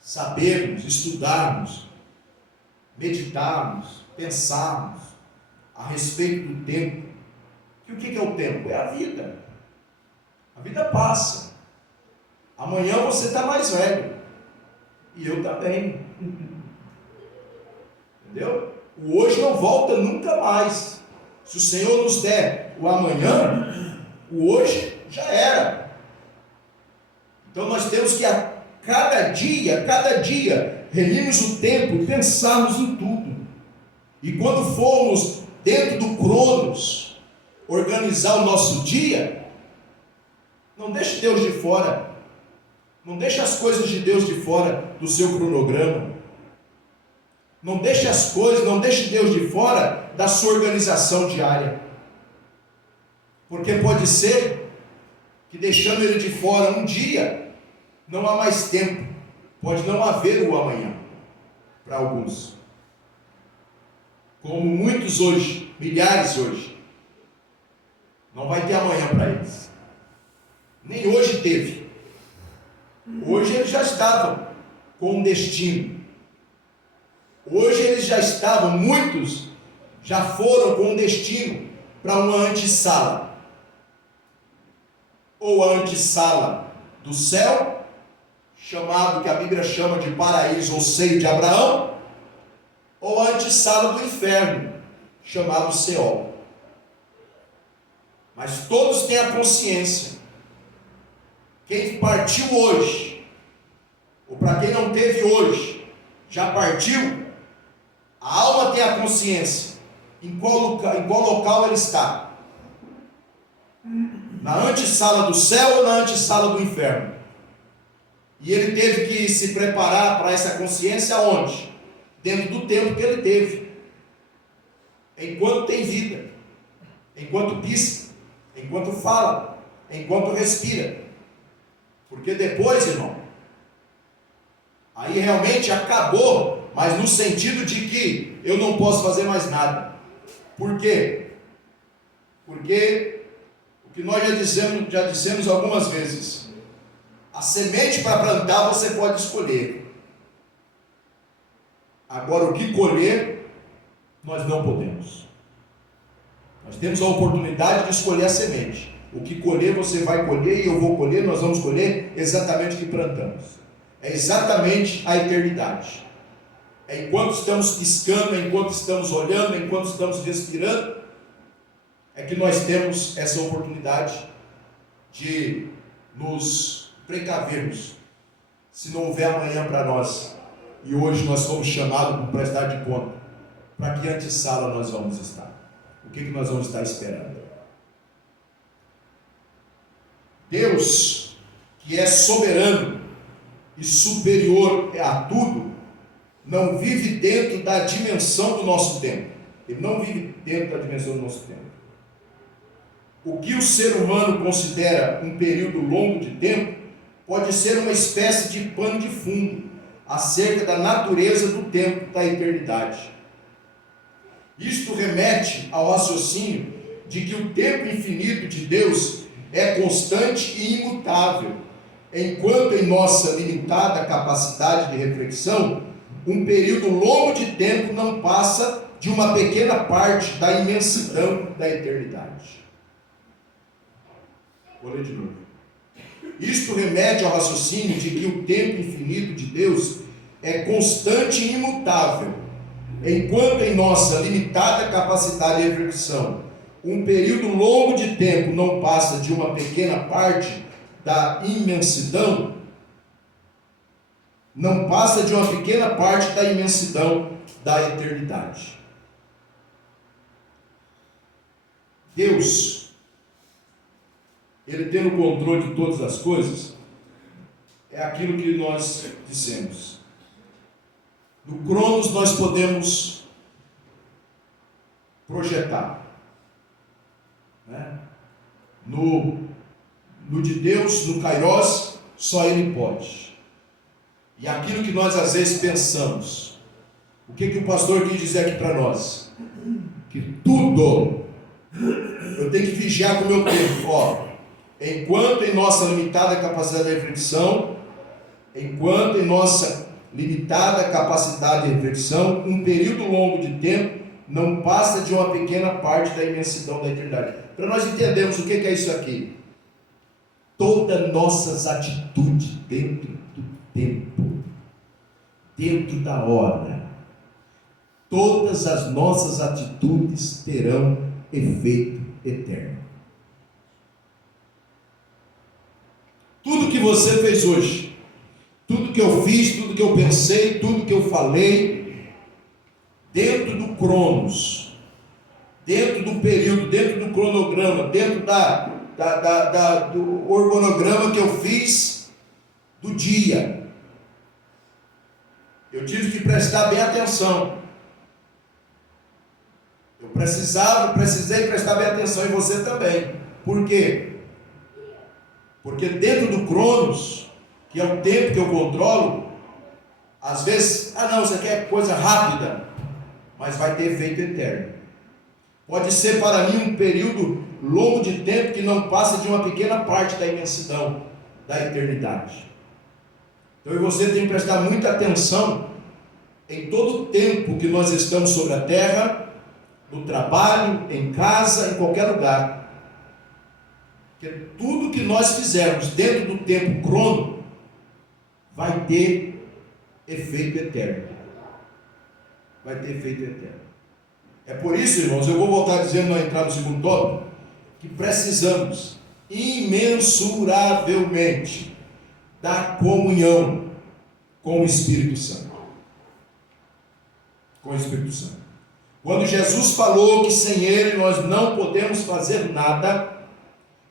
Sabermos, estudarmos, meditarmos, pensarmos a respeito do tempo. E o que é o tempo? É a vida. A vida passa. Amanhã você está mais velho. E eu também. Entendeu? O hoje não volta nunca mais. Se o Senhor nos der o amanhã, o hoje já era. Então nós temos que a cada dia, remirmos o tempo e pensarmos em tudo. E quando formos dentro do Cronos, organizar o nosso dia, não deixe Deus de fora. Não deixe as coisas de Deus de fora do seu cronograma. Não deixe Deus de fora da sua organização diária. Porque pode ser que deixando Ele de fora um dia, não há mais tempo. Pode não haver o amanhã para alguns. Como muitos hoje, milhares hoje, Não vai ter amanhã para eles. Nem hoje teve. Hoje eles já estavam com um destino. Hoje eles já estavam, muitos já foram com um destino para uma antessala. Ou a antessala do céu, chamado, que a Bíblia chama de paraíso ou seio de Abraão, ou a antessala do inferno, chamado Seol. Mas todos têm a consciência. Quem partiu hoje, ou para quem não teve hoje, já partiu, a alma tem a consciência em qual local ele está. Na antessala do céu ou na antessala do inferno. E ele teve que se preparar para essa consciência onde? Dentro do tempo que ele teve. Enquanto tem vida, enquanto pisca, enquanto fala, enquanto respira. Porque depois, irmão, aí realmente acabou, mas no sentido de que eu não posso fazer mais nada. Por quê? Porque o que nós já dissemos algumas vezes, a semente para plantar você pode escolher. Agora o que colher, nós não podemos. Nós temos a oportunidade de escolher a semente. O que colher, você vai colher, e eu vou colher, nós vamos colher exatamente o que plantamos. É exatamente a eternidade. É enquanto estamos piscando, é enquanto estamos olhando, é enquanto estamos respirando, é que nós temos essa oportunidade de nos precavermos, se não houver amanhã para nós. E hoje nós fomos chamados para prestar de conta. Para que antessala nós vamos estar? O que nós vamos estar esperando? Deus, que é soberano e superior a tudo, não vive dentro da dimensão do nosso tempo. Ele não vive dentro da dimensão do nosso tempo. O que o ser humano considera um período longo de tempo pode ser uma espécie de pano de fundo acerca da natureza do tempo da eternidade. Isto remete ao raciocínio de que o tempo infinito de Deus é constante e imutável, enquanto em nossa limitada capacidade de reflexão, um período longo de tempo não passa de uma pequena parte da imensidão da eternidade. Vou ler de novo. Isto remete ao raciocínio de que o tempo infinito de Deus é constante e imutável, enquanto em nossa limitada capacidade de reflexão, um período longo de tempo não passa de uma pequena parte da imensidão, não passa de uma pequena parte da imensidão da eternidade. Deus, Ele tendo o controle de todas as coisas, é aquilo que nós dissemos. No Cronos nós podemos projetar, né? No de Deus, no Kairos, só Ele pode. E aquilo que nós às vezes pensamos, o que o pastor quis dizer aqui para nós? Que tudo, eu tenho que vigiar com o meu tempo, enquanto em nossa limitada capacidade de reflexão, enquanto em nossa limitada capacidade de reflexão, um período longo de tempo não passa de uma pequena parte da imensidão da eternidade. Para nós entendermos o que é isso aqui, todas nossas atitudes dentro do tempo, dentro da hora, todas as nossas atitudes terão efeito eterno. Tudo que você fez hoje, tudo que eu fiz, tudo que eu pensei, tudo que eu falei, dentro do Cronos, dentro do período, dentro do cronograma, dentro do organograma que eu fiz do dia, eu tive que prestar bem atenção. Eu precisei prestar bem atenção, e você também. Por quê? Porque dentro do Cronos, que é o tempo que eu controlo, às vezes, não, isso aqui é coisa rápida, mas vai ter efeito eterno. Pode ser para mim um período longo de tempo que não passa de uma pequena parte da imensidão da eternidade. Então eu e você tem que prestar muita atenção em todo o tempo que nós estamos sobre a terra, no trabalho, em casa, em qualquer lugar. Porque tudo que nós fizermos dentro do tempo crono vai ter efeito eterno. Vai ter efeito eterno. É por isso, irmãos, eu vou voltar dizendo, não entrar no segundo tópico, que precisamos imensuravelmente da comunhão com o Espírito Santo. Com o Espírito Santo. Quando Jesus falou que sem Ele nós não podemos fazer nada,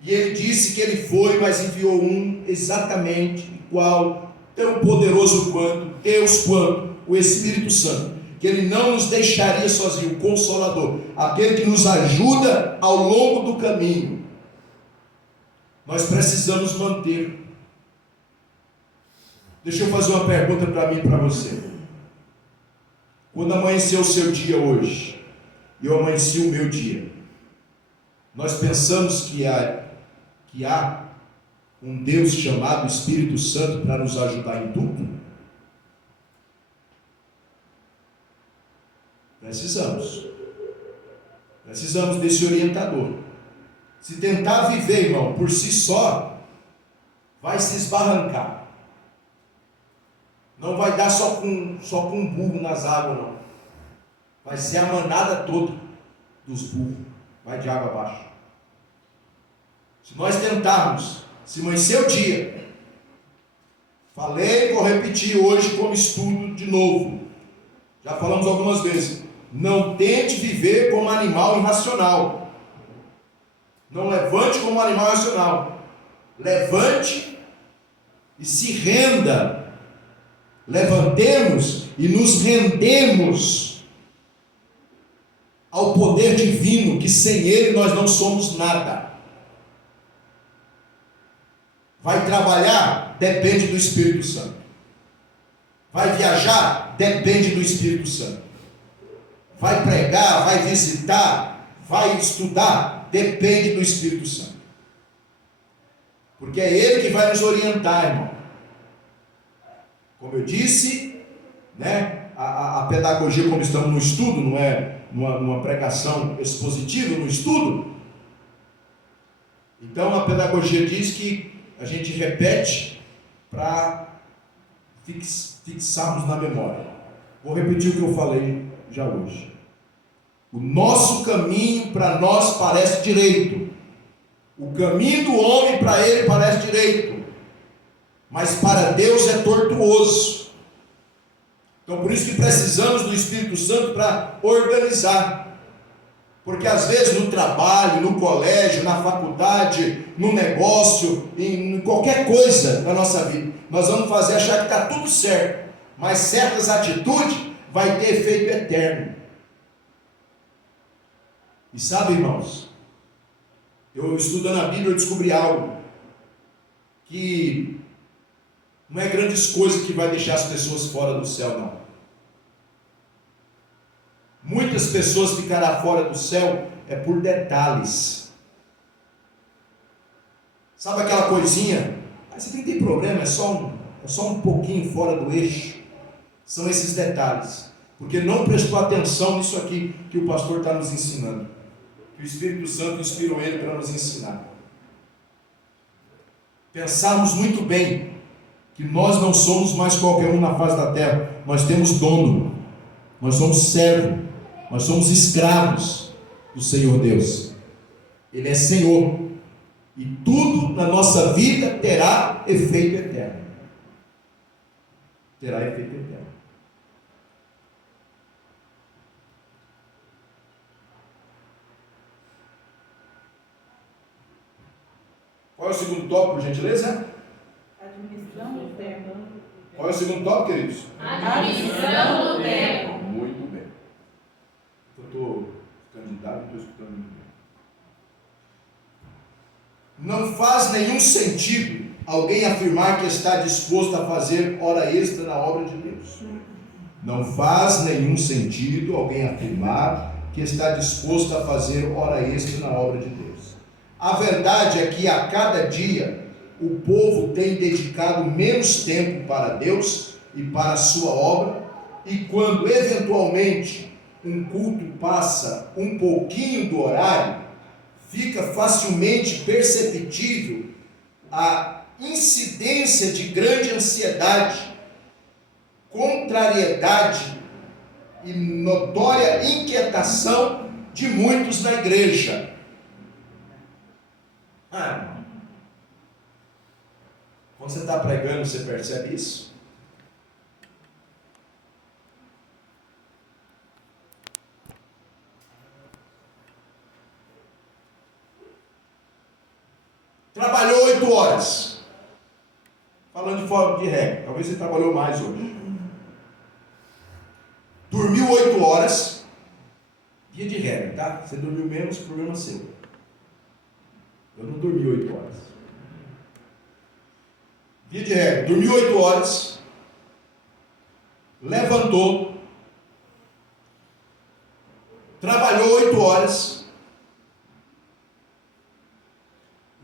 e Ele disse que Ele foi, mas enviou um exatamente igual, tão poderoso quanto, Deus quanto, o Espírito Santo, que Ele não nos deixaria sozinho, o Consolador, aquele que nos ajuda ao longo do caminho. Nós precisamos manter. Deixa eu fazer uma pergunta para mim e para você. Quando amanheceu o seu dia hoje, e eu amanheci o meu dia, nós pensamos que há um Deus chamado Espírito Santo para nos ajudar em tudo? Precisamos desse orientador. Se tentar viver, irmão, por si só, vai se esbarrancar. Não vai dar só com um burro nas águas, não. Vai ser a manada toda dos burros. Vai de água abaixo. Se nós tentarmos, se amanhecer o dia, falei, vou repetir hoje como estudo de novo. Já falamos algumas vezes. Não tente viver como animal irracional. Não levante como animal irracional. Levante e se renda. Levantemos e nos rendemos ao poder divino, que sem Ele nós não somos nada. Vai trabalhar? Depende do Espírito Santo. Vai viajar? Depende do Espírito Santo. Vai pregar, vai visitar, vai estudar, depende do Espírito Santo. Porque é Ele que vai nos orientar, irmão. Como eu disse, né, a pedagogia, como estamos no estudo, não é numa pregação expositiva, no estudo. Então a pedagogia diz que a gente repete para fixarmos na memória. Vou repetir o que eu falei já hoje. O nosso caminho para nós parece direito. O caminho do homem para ele parece direito. Mas para Deus é tortuoso. Então por isso que precisamos do Espírito Santo para organizar. Porque às vezes no trabalho, no colégio, na faculdade, no negócio, em qualquer coisa da nossa vida, nós vamos fazer achar que está tudo certo. Mas certas atitudes vai ter efeito eterno. E sabe, irmãos, eu estudando a Bíblia eu descobri algo, que não é grandes coisas que vai deixar as pessoas fora do céu, não. Muitas pessoas ficarão fora do céu é por detalhes. Sabe aquela coisinha? Você não tem problema, é só um pouquinho fora do eixo. São esses detalhes. Porque não prestou atenção nisso aqui que o pastor está nos ensinando. Que o Espírito Santo inspirou ele para nos ensinar. Pensarmos muito bem que nós não somos mais qualquer um na face da terra. Nós temos dono. Nós somos servos. Nós somos escravos do Senhor Deus. Ele é Senhor. E tudo na nossa vida terá efeito eterno. Terá efeito eterno. Qual é o segundo tópico, por gentileza? Administração do tempo. Qual é o segundo tópico, queridos? Administração do tempo. Muito bem. Eu estou candidato, estou escutando muito bem. Não faz nenhum sentido alguém afirmar que está disposto a fazer hora extra na obra de Deus. Não faz nenhum sentido alguém afirmar que está disposto a fazer hora extra na obra de Deus. A verdade é que a cada dia o povo tem dedicado menos tempo para Deus e para a sua obra, e quando eventualmente um culto passa um pouquinho do horário, fica facilmente perceptível a incidência de grande ansiedade, contrariedade e notória inquietação de muitos na igreja. Quando você está pregando, você percebe isso? Trabalhou 8 horas. Falando de forma de regra. Talvez você trabalhou mais hoje. Dormiu 8 horas. Dia de regra, tá? Você dormiu menos, problema seu. Eu não dormi 8 horas. Dia de regra. Dormiu 8 horas. Levantou. Trabalhou 8 horas.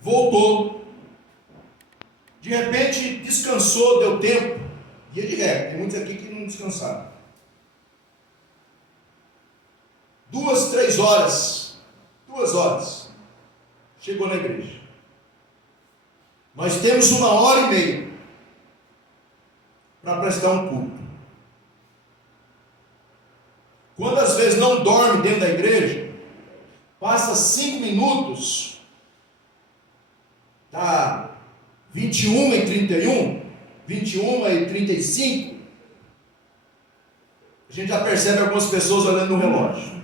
Voltou, de repente descansou, deu tempo, dia de regra, tem muitos aqui que não descansaram. 2, 3 horas, 2 horas, chegou na igreja. Nós temos 1h30 para prestar um culto. Quando às vezes não dorme dentro da igreja, passa 5 minutos, está 21h31, 21h35, a gente já percebe algumas pessoas olhando no relógio.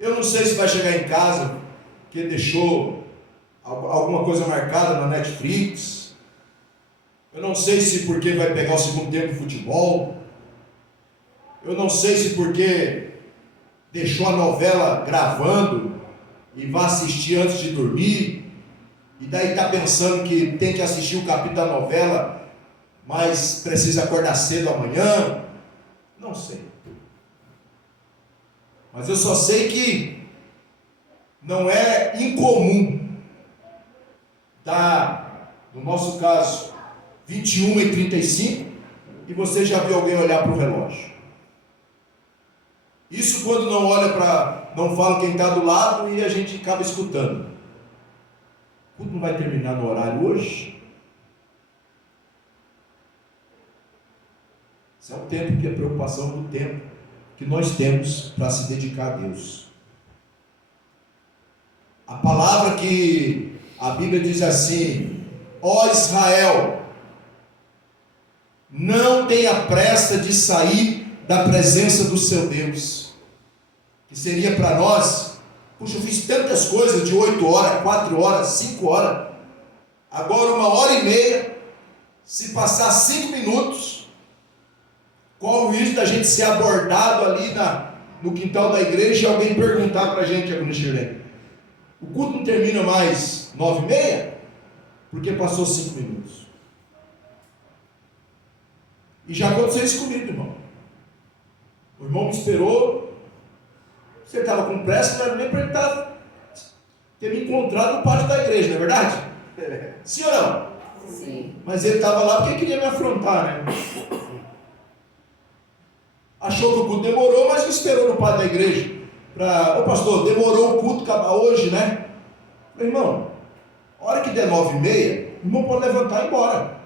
Eu não sei se vai chegar em casa, que deixou alguma coisa marcada na Netflix. Eu não sei se porque vai pegar o segundo tempo de futebol. Eu não sei se porque deixou a novela gravando e vai assistir antes de dormir. E daí está pensando que tem que assistir o capítulo da novela, mas precisa acordar cedo amanhã. Não sei. Mas eu só sei que não é incomum tá, no nosso caso, 21h35, e você já viu alguém olhar para o relógio. Isso quando não olha para, não fala quem está do lado e a gente acaba escutando. O culto não vai terminar no horário hoje? Isso é o tempo, que é a preocupação do tempo que nós temos para se dedicar a Deus. A palavra que a Bíblia diz assim: ó Israel, não tenha pressa de sair da presença do seu Deus. Que seria para nós: puxa, eu fiz tantas coisas de 8 horas, 4 horas, 5 horas. Agora 1h30, se passar 5 minutos, qual o risco da gente ser abordado ali no quintal da igreja e alguém perguntar para a gente, Agnes Shirley, o culto não termina mais 9h30? Porque passou 5 minutos. E já aconteceu isso comigo, irmão. O irmão me esperou. Você estava com pressa, não era nem para ele ter me encontrado no pátio da igreja, não é verdade? Sim ou não? Sim. Mas ele estava lá porque queria me afrontar, né? Achou que o culto demorou, mas me esperou no pátio da igreja. Ô pastor, demorou o culto hoje, né? Falei, irmão, a hora que der 9h30, o irmão pode levantar e ir embora.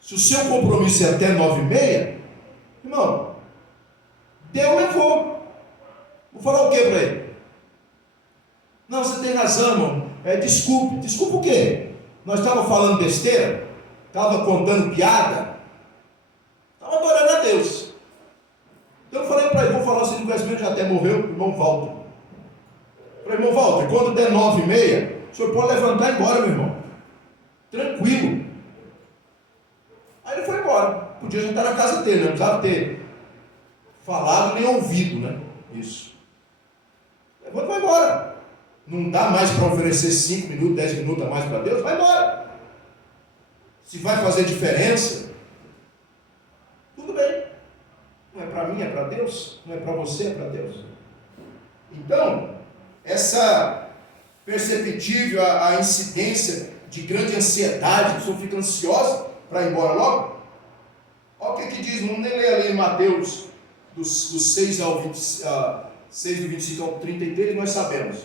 Se o seu compromisso é até 9h30, irmão, Deus levou. Vou falar o que para ele? Não, você tem razão, irmão. Desculpe. Desculpa o quê? Nós estávamos falando besteira? Estava contando piada? Estava adorando a Deus. Então eu falei para ele, vou falar assim no conhecimento, já até morreu, o irmão Walter. Falei, irmão Walter, quando der 9h30, o senhor pode levantar e ir embora, meu irmão. Tranquilo. Aí ele foi embora. Podia já estar na casa dele, não precisava ter falado nem ouvido, né? Isso. Levanta e vai embora. Não dá mais para oferecer 5 minutos, 10 minutos a mais para Deus? Vai embora. Se vai fazer diferença, tudo bem. Não é para mim, mim, é para Deus, não é para você, é para Deus. Então, essa perceptível a incidência de grande ansiedade, a pessoa fica ansiosa para ir embora logo. Olha o que diz, vamos nem ler ali em Mateus, dos 6 ao 6 do 25 ao 33, nós sabemos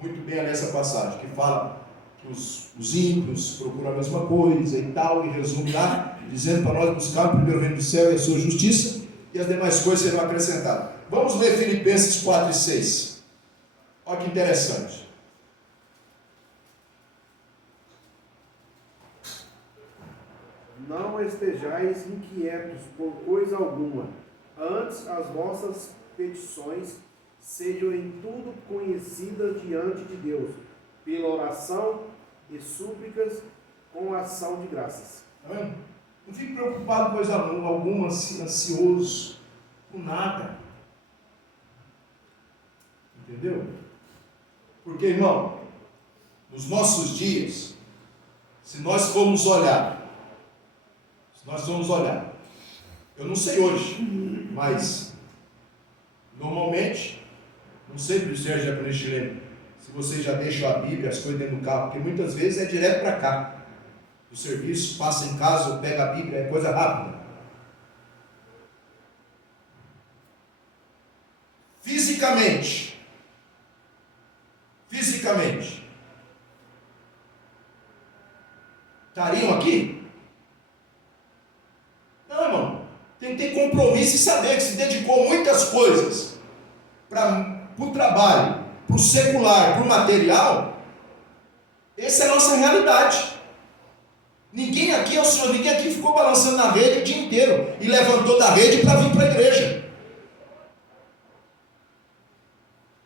muito bem ali essa passagem, que fala que os ímpios procuram a mesma coisa e tal, e resume lá, dizendo para nós buscar o primeiro reino do céu e a sua justiça, e as demais coisas serão acrescentadas. Vamos ler Filipenses 4 e 6. Olha que interessante. Não estejais inquietos por coisa alguma, antes as vossas petições sejam em tudo conhecidas diante de Deus, pela oração e súplicas com ação de graças. Tá vendo? Não fique preocupado com coisa alguma, ansioso, com nada. Entendeu? Porque, irmão, nos nossos dias, se nós formos olhar, eu não sei hoje, mas normalmente, não sei para o Sérgio japonês chileno, se você já deixa a Bíblia, as coisas dentro do carro, porque muitas vezes é direto para cá. O serviço, passa em casa, ou pega a Bíblia, é coisa rápida. Fisicamente, estariam aqui? Não, irmão, tem que ter compromisso e saber que se dedicou muitas coisas para o trabalho, para o secular, para o material. Essa é a nossa realidade. Ninguém aqui é o Senhor, ninguém aqui ficou balançando na rede o dia inteiro e levantou da rede para vir para a igreja.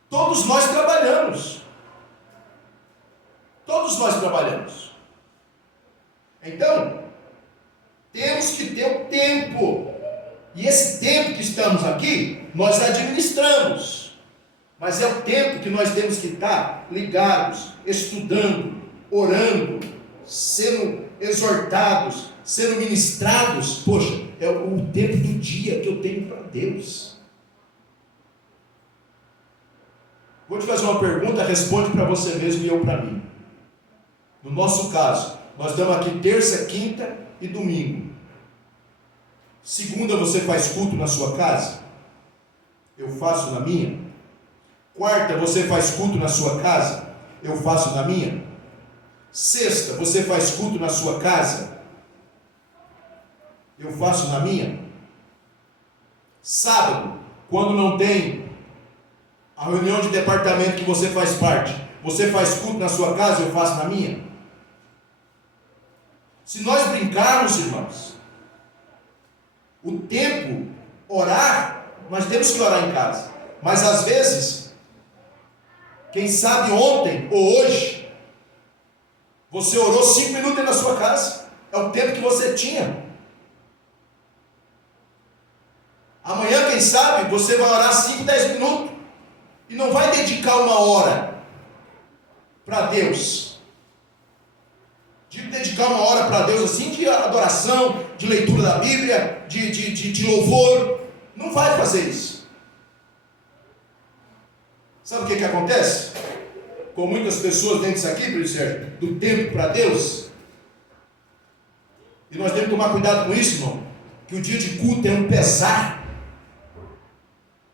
Todos nós trabalhamos. Então, temos que ter o tempo. E esse tempo que estamos aqui, nós administramos. Mas é o tempo que nós temos que estar ligados, estudando, orando, sendo exortados, sendo ministrados. Poxa, é o tempo do dia que eu tenho para Deus. Vou te fazer uma pergunta, responde para você mesmo e eu para mim. No nosso caso, nós estamos aqui terça, quinta e domingo. Segunda você faz culto na sua casa? Eu faço na minha. Quarta você faz culto na sua casa? Eu faço na minha. Sexta você faz culto na sua casa? Eu faço na minha. Sábado, quando não tem a reunião de departamento que você faz parte, você faz culto na sua casa? Eu faço na minha. Se nós brincarmos, irmãos, o tempo, orar, nós temos que orar em casa. Mas às vezes, quem sabe ontem ou hoje, você orou 5 minutos na sua casa. É o tempo que você tinha. Amanhã, quem sabe, você vai orar 5, 10 minutos. E não vai dedicar 1 hora para Deus. De dedicar 1 hora para Deus assim, de adoração, de leitura da Bíblia, de louvor. Não vai fazer isso. Sabe o que acontece? Com muitas pessoas dentro disso aqui, por Sérgio, do tempo para Deus. E nós temos que tomar cuidado com isso, irmão. Que o dia de culto é um pesar.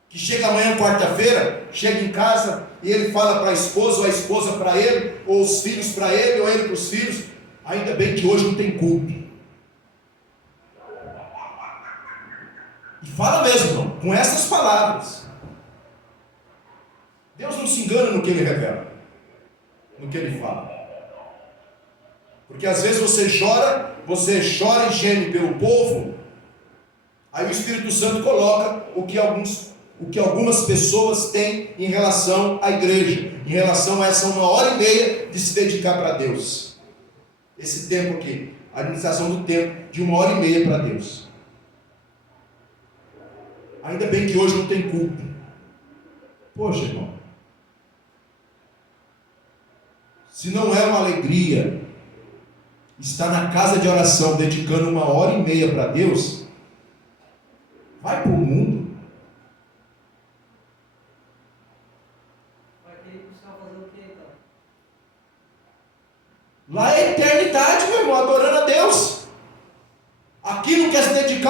Que chega amanhã, quarta-feira, chega em casa e ele fala para a esposa, ou a esposa para ele, ou os filhos para ele, ou ele para os filhos: ainda bem que hoje não tem culto. E fala mesmo, irmão, com essas palavras. Deus não se engana no que Ele revela, no que Ele fala. Porque às vezes você chora e geme pelo povo, aí o Espírito Santo coloca o que algumas pessoas têm em relação à igreja, em relação a essa 1h30 de se dedicar para Deus. Esse tempo aqui, a administração do tempo de 1h30 para Deus. Ainda bem que hoje não tem culto. Poxa, irmão, se não é uma alegria estar na casa de oração dedicando 1h30 para Deus, vai para o mundo.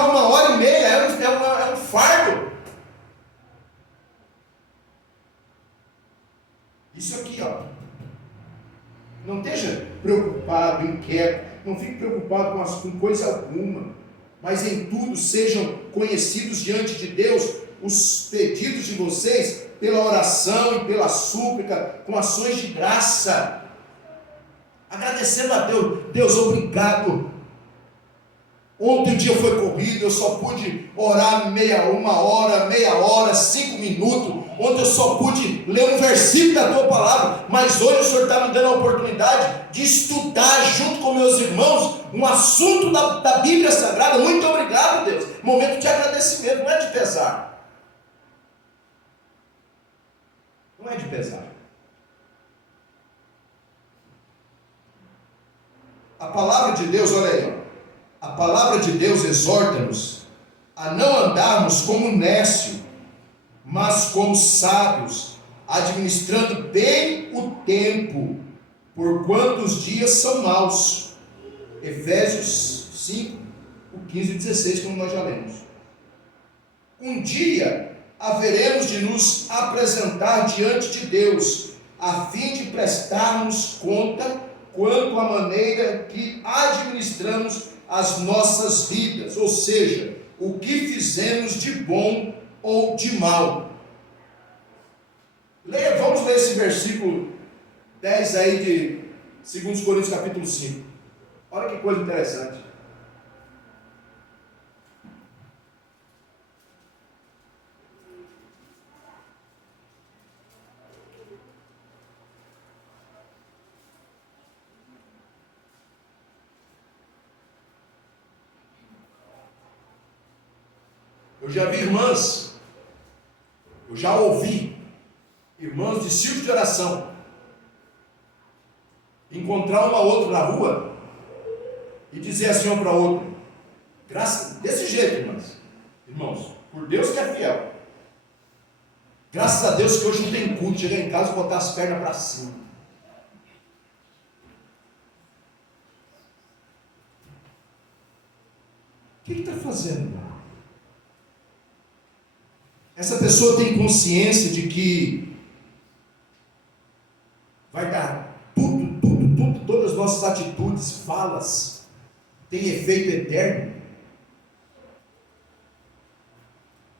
ficar 1h30, é um fardo. Isso aqui, ó. Não esteja preocupado, inquieto, não fique preocupado com coisa alguma, mas em tudo sejam conhecidos diante de Deus os pedidos de vocês pela oração e pela súplica, com ações de graça, agradecendo a Deus. Deus, obrigado. Ontem o dia foi corrido, eu só pude orar 1 hora, 5 minutos. Ontem eu só pude ler um versículo da tua palavra, mas hoje o Senhor está me dando a oportunidade de estudar junto com meus irmãos um assunto da Bíblia Sagrada. Muito obrigado, Deus. Momento de agradecimento, não é de pesar. Não é de pesar. A palavra de Deus, olha aí, ó. A palavra de Deus exorta-nos a não andarmos como nécio, mas como sábios, administrando bem o tempo, porquanto os dias são maus. Efésios 5, o 15 e 16, como nós já lemos. Um dia haveremos de nos apresentar diante de Deus, a fim de prestarmos conta quanto à maneira que administramos as nossas vidas, ou seja, o que fizemos de bom ou de mal. Vamos ler esse versículo 10 aí de 2 Coríntios capítulo 5. Olha que coisa interessante. Eu já vi irmãs, eu já ouvi irmãos de círculo de oração encontrar uma outra na rua e dizer assim uma para outra, desse jeito, irmãos, por Deus que é fiel, graças a Deus que hoje não tem culto, chegar em casa e botar as pernas para cima. O que está fazendo, irmão? Essa pessoa tem consciência de que vai dar todas as nossas atitudes, falas, tem efeito eterno.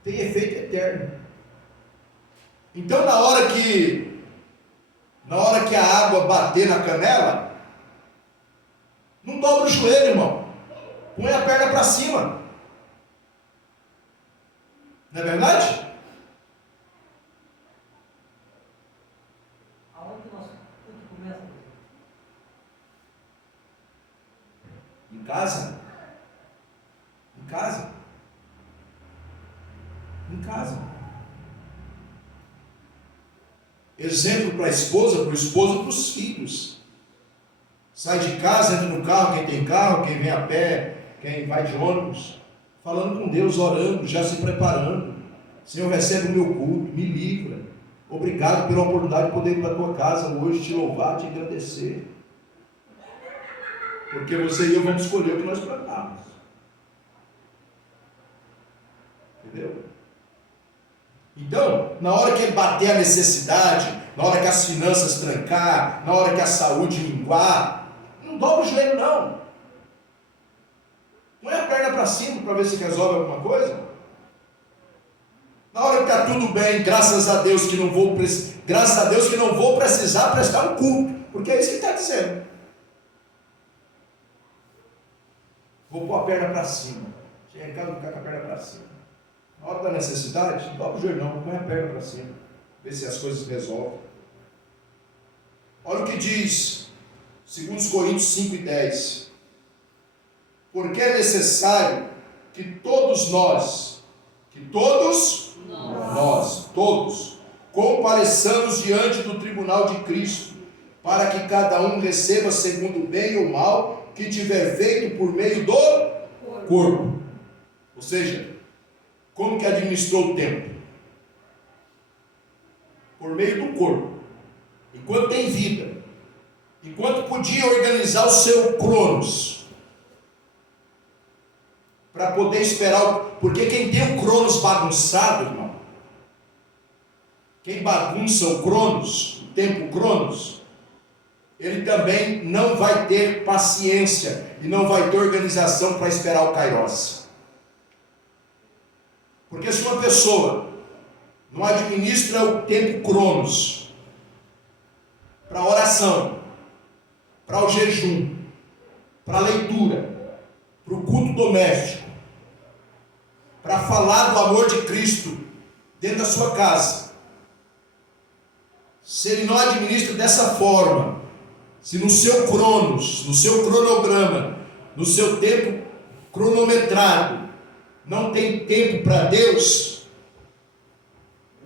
Tem efeito eterno. Então, na hora que a água bater na canela, não dobra o joelho, irmão. Põe a perna para cima. Não é verdade? Aonde que nosso culto começa? Em casa. Em casa. Em casa. Exemplo para a esposa, para o esposo e para os filhos. Sai de casa, entra no carro, quem tem carro, quem vem a pé, quem vai de ônibus, falando com Deus, orando, já se preparando. Senhor, recebe o meu culto, me livra. Obrigado pela oportunidade de poder ir para a tua casa hoje, te louvar, te agradecer. Porque você e eu vamos escolher o que nós plantamos. Entendeu? Então, na hora que bater a necessidade, na hora que as finanças trancar, na hora que a saúde minguar, não dobra o joelho não. Põe a perna para cima para ver se resolve alguma coisa. Na hora que está tudo bem, graças a Deus que não vou precisar prestar um culto, porque é isso que está dizendo. Vou pôr a perna para cima. Chega em casa e ficar com a perna para cima. Na hora da necessidade, não dobra o joelho não, põe a perna para cima. Vê se as coisas resolvem. Olha o que diz 2 Coríntios 5 e 10. Porque é necessário que todos nós, compareçamos diante do tribunal de Cristo, para que cada um receba segundo o bem ou mal que tiver feito por meio do corpo. Ou seja, como que administrou o tempo? Por meio do corpo. Enquanto tem vida. Enquanto podia organizar o seu cronos. para poder esperar, porque quem tem o Cronos bagunçado, irmão, quem bagunça o Cronos, o tempo Cronos, ele também não vai ter paciência e não vai ter organização para esperar o Kairos. Porque se uma pessoa não administra o tempo Cronos para oração, para o jejum, para a leitura, para o culto doméstico, para falar do amor de Cristo dentro da sua casa, se ele não administra dessa forma, se no seu cronos, no seu cronograma, no seu tempo cronometrado, não tem tempo para Deus,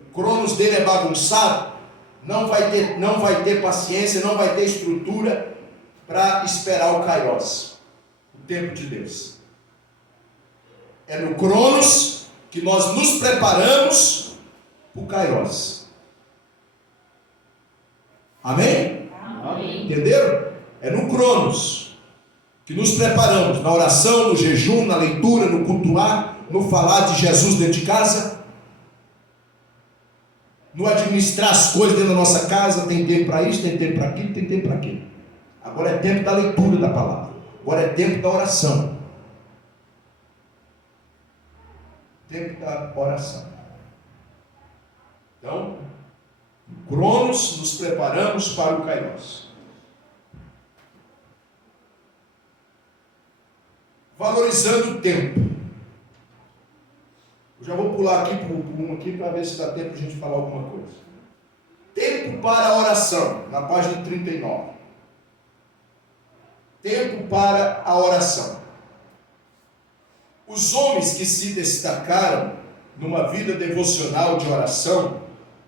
o cronos dele é bagunçado, não vai ter paciência, não vai ter estrutura para esperar o Kairos, o tempo de Deus. É no cronos que nós nos preparamos para o Kairos. Amém? Amém. Entenderam? É no cronos que nos preparamos, na oração, no jejum, na leitura, no cultuar, no falar de Jesus dentro de casa, no administrar as coisas dentro da nossa casa. Tem tempo para isso, tem tempo para aquilo, tem tempo para aquilo. Agora é tempo da leitura da palavra, agora é tempo da oração. Tempo da oração. Então, no cronos nos preparamos para o Kairos. Valorizando o tempo. Eu já vou pular aqui por um aqui para ver se dá tempo de a gente falar alguma coisa. Tempo para a oração, na página 39. Tempo para a oração. Os homens que se destacaram numa vida devocional de oração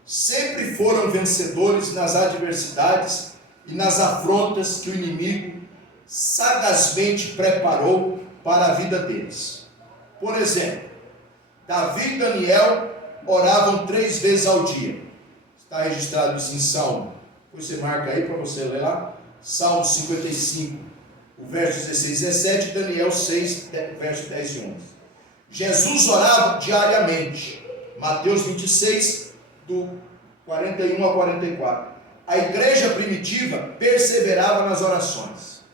sempre foram vencedores nas adversidades e nas afrontas que o inimigo sagazmente preparou para a vida deles. Por exemplo, Davi e Daniel oravam 3 vezes ao dia. Está registrado isso em Salmo. Você marca aí para você ler lá. Salmo 55, o verso 16 e 17, Daniel 6, verso 10 e 11. Jesus orava diariamente. Mateus 26, do 41 a 44. A igreja primitiva perseverava nas orações.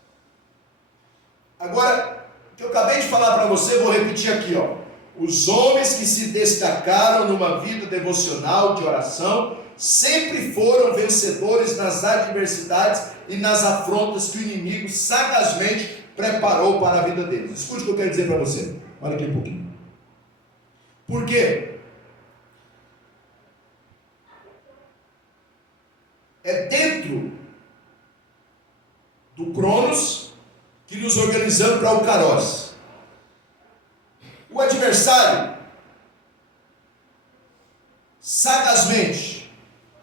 Agora, o que eu acabei de falar para você, vou repetir aqui, ó. Os homens que se destacaram numa vida devocional de oração sempre foram vencedores nas adversidades e nas afrontas que o inimigo sagazmente preparou para a vida deles. Escute o que eu quero dizer para você. Olha aqui um pouquinho. Por quê? É dentro do Cronos que nos organizamos para o Kairos. O adversário, sagazmente,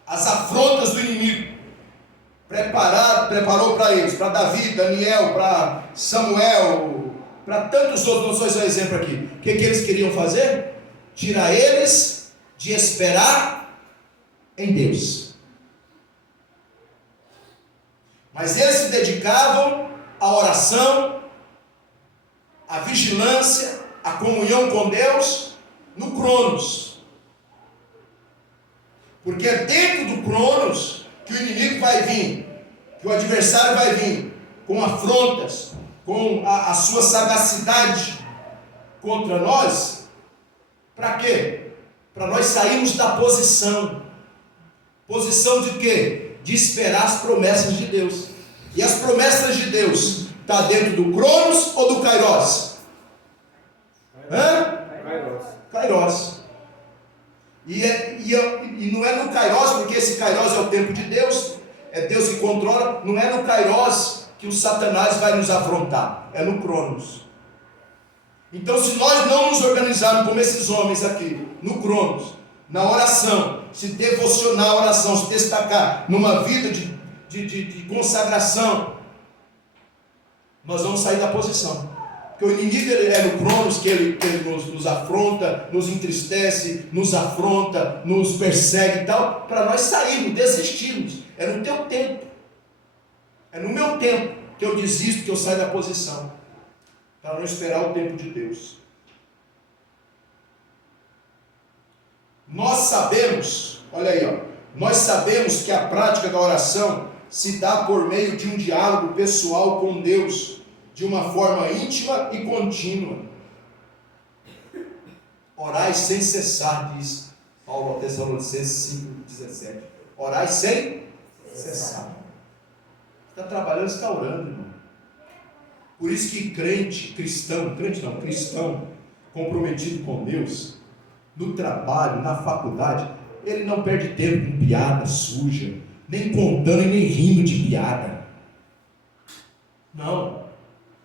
as afrontas do inimigo, preparou para eles, para Davi, Daniel, para Samuel, para tantos outros, não sou esse exemplo aqui. O que eles queriam fazer? Tirar eles de esperar em Deus. Mas eles se dedicavam à oração, à vigilância, à comunhão com Deus no Cronos. Porque é dentro do Cronos que o inimigo vai vir, que o adversário vai vir com afrontas, com a sua sagacidade contra nós. Para quê? Para nós sairmos da posição. Posição de quê? De esperar as promessas de Deus. E as promessas de Deus está dentro do Cronos ou do Kairos? Kairos. E não é no Kairos, porque esse Kairos é o tempo de Deus, é Deus que controla. Não é no Kairos que o Satanás vai nos afrontar, é no Cronos. Então, se nós não nos organizarmos como esses homens aqui, no Cronos, na oração, se devocionar a oração, se destacar numa vida de consagração, nós vamos sair da posição. Porque o inimigo é no Cronos que ele nos afronta, nos entristece, nos afronta, nos persegue e tal, para nós sairmos, desistirmos. É no teu tempo, é no meu tempo que eu desisto, que eu saio da posição, para não esperar o tempo de Deus. Nós sabemos, olha aí, ó, nós sabemos que a prática da oração se dá por meio de um diálogo pessoal com Deus, de uma forma íntima e contínua. Orai sem cessar, diz Paulo a Tessalonicenses 5,17. Orai sem cessar. Está trabalhando, está orando, irmão. Por isso que cristão comprometido com Deus, no trabalho, na faculdade, ele não perde tempo com piada suja, nem contando e nem rindo de piada. Não,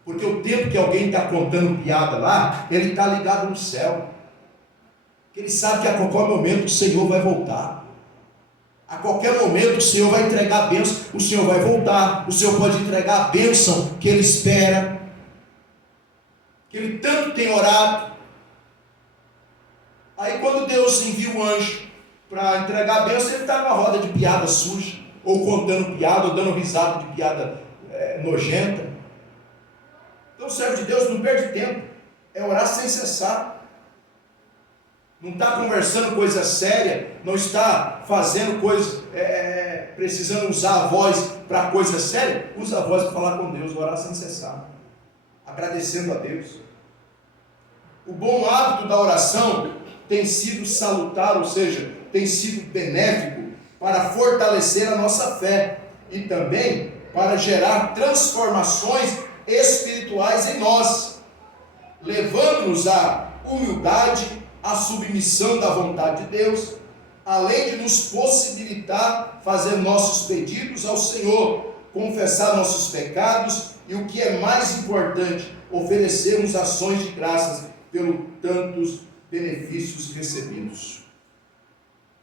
porque o tempo que alguém está contando piada lá, ele está ligado no céu. Ele sabe que a qualquer momento o Senhor vai voltar. A qualquer momento o Senhor vai entregar a bênção, o Senhor vai voltar, o Senhor pode entregar a bênção que ele espera, que ele tanto tem orado. Aí quando Deus envia o anjo para entregar a bênção, ele está numa roda de piada suja, ou contando piada, ou dando risada de piada nojenta. Então o servo de Deus não perde tempo, é orar sem cessar. Não está conversando coisa séria, não está fazendo coisa, precisando usar a voz para coisa séria, usa a voz para falar com Deus, orar sem cessar, agradecendo a Deus. O bom hábito da oração tem sido salutar, ou seja, tem sido benéfico para fortalecer a nossa fé e também para gerar transformações espirituais em nós, levando-nos à humildade, a submissão da vontade de Deus, além de nos possibilitar fazer nossos pedidos ao Senhor, confessar nossos pecados e, o que é mais importante, oferecermos ações de graças pelos tantos benefícios recebidos.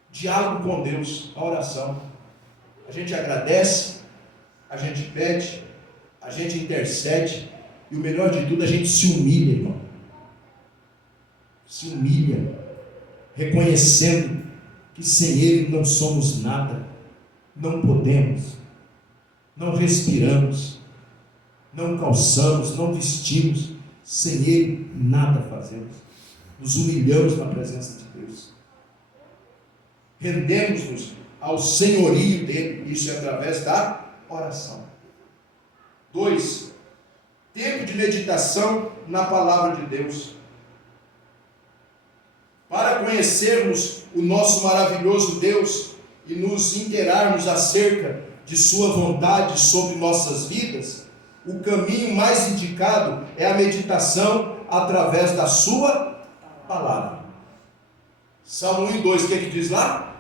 Diálogo com Deus, a oração. A gente agradece, a gente pede, a gente intercede e o melhor de tudo, a gente se humilha, irmão. Se humilha, reconhecendo que sem Ele não somos nada, não podemos, não respiramos, não calçamos, não vestimos, sem Ele nada fazemos. Nos humilhamos na presença de Deus, rendemos-nos ao senhorio dEle, isso é através da oração. 2. Tempo de meditação na palavra de Deus. Para conhecermos o nosso maravilhoso Deus e nos inteirarmos acerca de sua vontade sobre nossas vidas, o caminho mais indicado é a meditação através da sua palavra. Salmo 1 e 2, o que é que diz lá?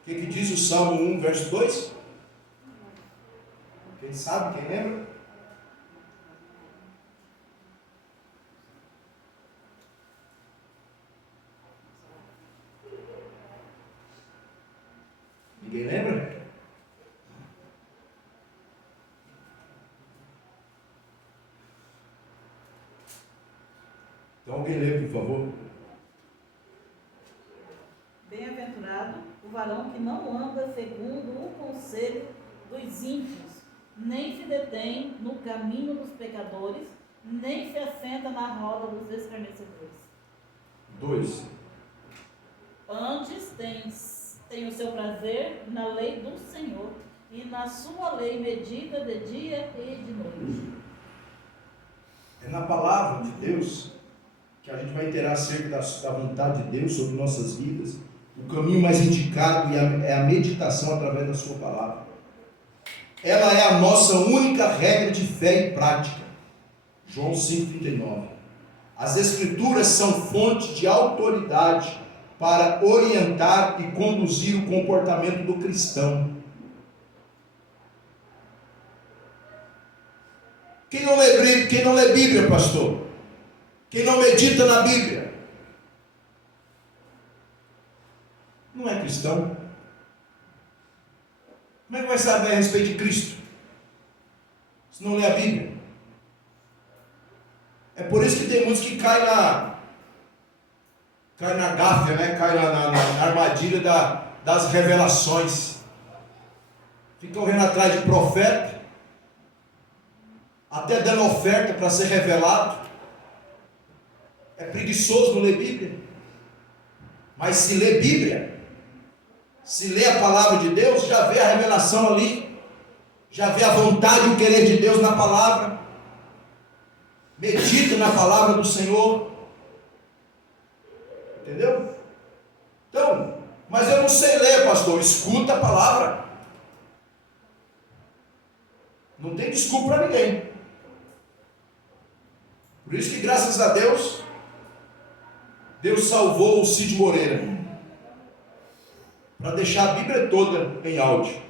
O que é que diz o Salmo 1, verso 2? Quem sabe, quem lembra? Ninguém lembra? Então alguém lê, por favor. Bem-aventurado o varão que não anda segundo o conselho dos ímpios, nem se detém no caminho dos pecadores, nem se assenta na roda dos escarnecedores. 2. Antes tem o seu prazer na lei do Senhor, e na sua lei medita de dia e de noite. É na palavra de Deus que a gente vai inteirar acerca da vontade de Deus sobre nossas vidas. O caminho mais indicado é a meditação através da sua palavra. Ela é a nossa única regra de fé e prática. João 5,39. As Escrituras são fonte de autoridade para orientar e conduzir o comportamento do cristão. Quem não lê Bíblia, pastor? Quem não medita na Bíblia? Não é cristão. Como é que vai saber a respeito de Cristo se não lê a Bíblia? É por isso que tem muitos que caem na gáfia, né? Cai na armadilha das revelações. Fica correndo atrás de profeta, até dando oferta para ser revelado. É preguiçoso não ler Bíblia. Mas se lê Bíblia, se lê a palavra de Deus, já vê a revelação ali, já vê a vontade e o querer de Deus na palavra, medita na palavra do Senhor, entendeu? Então, mas eu não sei ler, pastor. Escuta a palavra, não tem desculpa para ninguém. Por isso que, graças a Deus, Deus salvou o Cid Moreira, para deixar a Bíblia toda em áudio.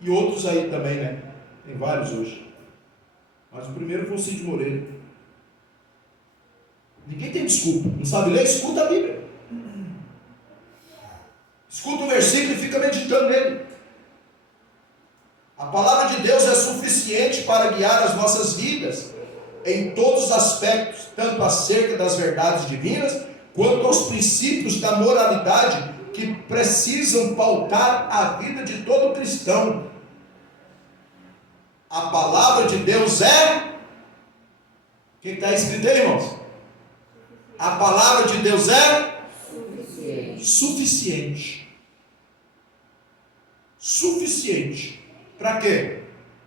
E outros aí também, né? Tem vários hoje. Mas o primeiro foi o Cid Moreira. Ninguém tem desculpa. Não sabe ler? Escuta a Bíblia. Escuta o versículo e fica meditando nele. A palavra de Deus é suficiente para guiar as nossas vidas em todos os aspectos, tanto acerca das verdades divinas, quanto aos princípios da moralidade que precisam pautar a vida de todo cristão. A palavra de Deus é... O que está escrito aí, irmãos? A palavra de Deus é... Suficiente. Suficiente. Para quê?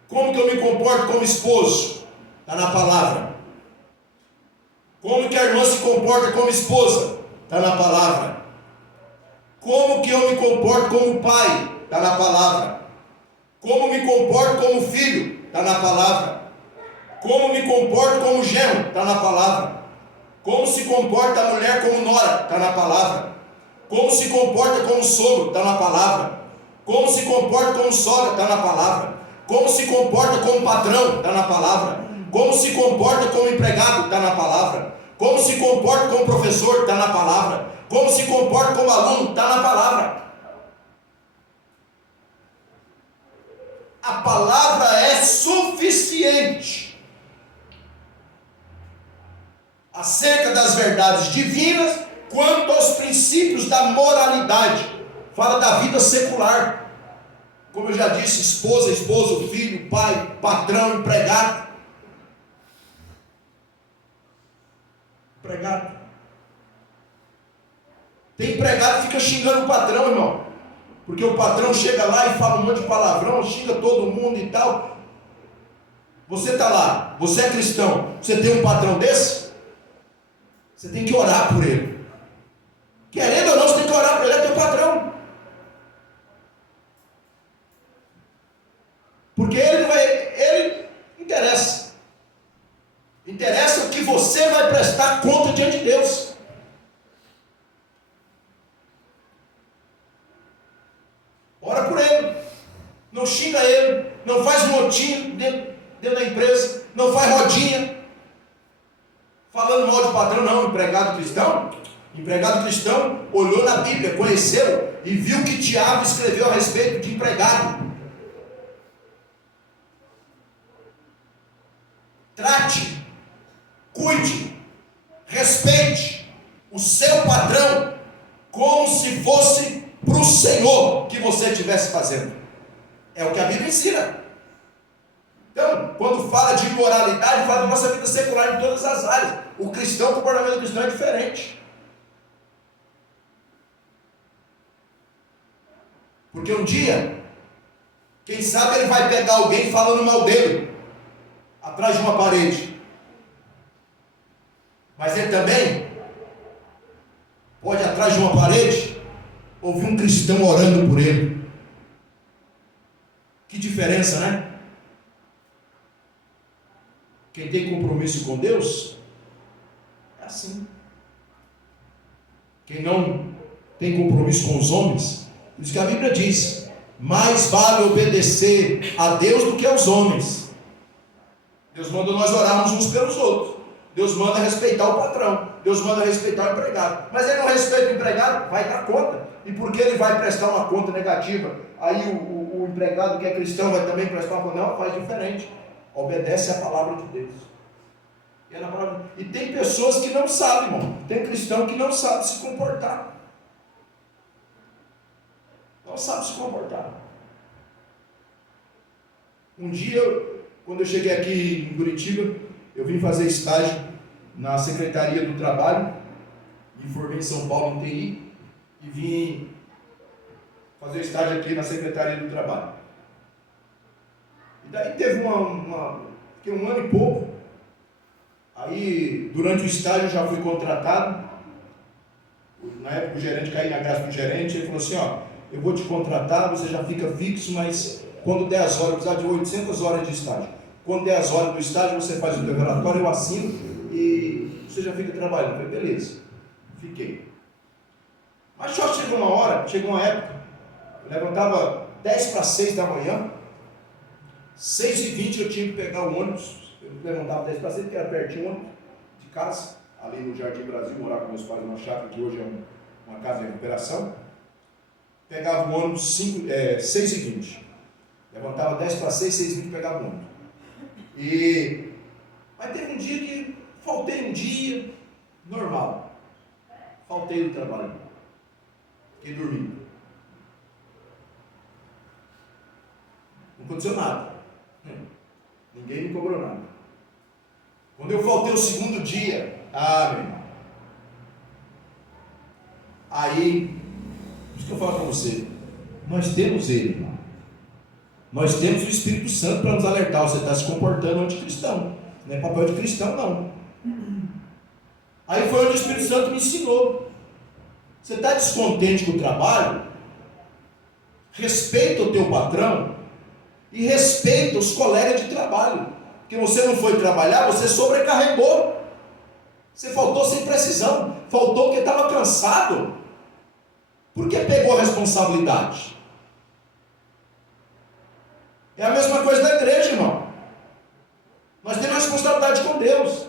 Como que eu me comporto como esposo? Está na palavra. Como que a irmã se comporta como esposa? Está na palavra. Como que eu me comporto como pai? Está na palavra. Como me comporto como filho? Está na palavra. Como me comporto como genro? Está na palavra. Como se comporta a mulher como nora? Está na palavra. Como se comporta como sogro? Está na palavra. Como se comporta como sogra? Está na palavra. Como se comporta como patrão? Está na palavra. Como se comporta como empregado? Está na palavra. Como se comporta como professor? Está na palavra. Como se comporta como aluno? Está na palavra. A palavra é suficiente acerca das verdades divinas, quanto aos princípios da moralidade. Fala da vida secular, como eu já disse, esposa, esposo, filho, pai, patrão, empregado. Tem empregado que fica xingando o patrão, irmão, porque o patrão chega lá e fala um monte de palavrão, xinga todo mundo e tal. Você está lá, você é cristão, você tem um patrão desse? Você tem que orar por ele. Querendo ou não, você tem que orar por ele, é teu patrão. Porque ele interessa. Interessa o que você vai prestar conta diante de Deus. Ora por ele. Não xinga ele. Não faz motim dentro da empresa. Não faz rodinha falando mal de patrão, não. Empregado cristão. Empregado cristão olhou na Bíblia, conheceu e viu que Tiago escreveu a respeito de empregado. Trate, cuide, respeite o seu patrão como se fosse para o Senhor que você estivesse fazendo. É o que a Bíblia ensina. Então, quando fala de imoralidade, fala da nossa vida secular em todas as áreas. O cristão, o comportamento cristão é diferente. Porque um dia, quem sabe ele vai pegar alguém falando mal dele atrás de uma parede. Mas ele também pode, atrás de uma parede, ouvir um cristão orando por ele. Que diferença, né? Quem tem compromisso com Deus é assim. Quem não tem compromisso com os homens, por isso que a Bíblia diz: mais vale obedecer a Deus do que aos homens. Deus manda nós orarmos uns pelos outros. Deus manda respeitar o patrão. Deus manda respeitar o empregado. Mas ele não respeita o empregado, vai dar conta. E porque ele vai prestar uma conta negativa, aí o empregado que é cristão vai também prestar uma conta. Não, faz diferente. Obedece a palavra de Deus. E tem pessoas que não sabem, irmão. Tem cristão que não sabe se comportar. Não sabe se comportar. Um dia, quando eu cheguei aqui em Curitiba, eu vim fazer estágio na Secretaria do Trabalho, me formei em São Paulo em TI e vim fazer estágio aqui na Secretaria do Trabalho. E daí teve fiquei um ano e pouco. Aí, durante o estágio, eu já fui contratado. Na época, o gerente, caí na graça do gerente, ele falou assim, ó, eu vou te contratar, você já fica fixo, mas quando der as horas, eu precisar de 800 horas de estágio. Quando der as horas do estágio, você faz o teu relatório, eu assino e você já fica trabalhando. Eu falei, beleza. Fiquei. Mas só chegou uma época, eu levantava 10 para 6 da manhã, 6h20 eu tinha que pegar o ônibus. Eu levantava 10 para 6, porque era pertinho o ônibus de casa, ali no Jardim Brasil, morar com meus pais numa chácara, que hoje é uma casa de recuperação. Pegava o ônibus 6h20. Levantava 10 para 6, 6h20 pegava o ônibus. Mas teve um dia que faltei um dia, normal. Faltei do trabalho. Fiquei dormindo. Não aconteceu nada. Ninguém me cobrou nada. Quando eu faltei o segundo dia, meu irmão. Aí, por isso que eu falo para você, nós temos ele, irmão. Nós temos o Espírito Santo para nos alertar. Você está se comportando anticristão. Não é papel de cristão, não. Aí foi onde o Espírito Santo me ensinou. Você está descontente com o trabalho? Respeita o teu patrão e respeita os colegas de trabalho. Porque você não foi trabalhar, você sobrecarregou. Você faltou sem precisão. Faltou porque estava cansado. Porque pegou a responsabilidade. É a mesma coisa da igreja, irmão. Nós temos responsabilidade com Deus.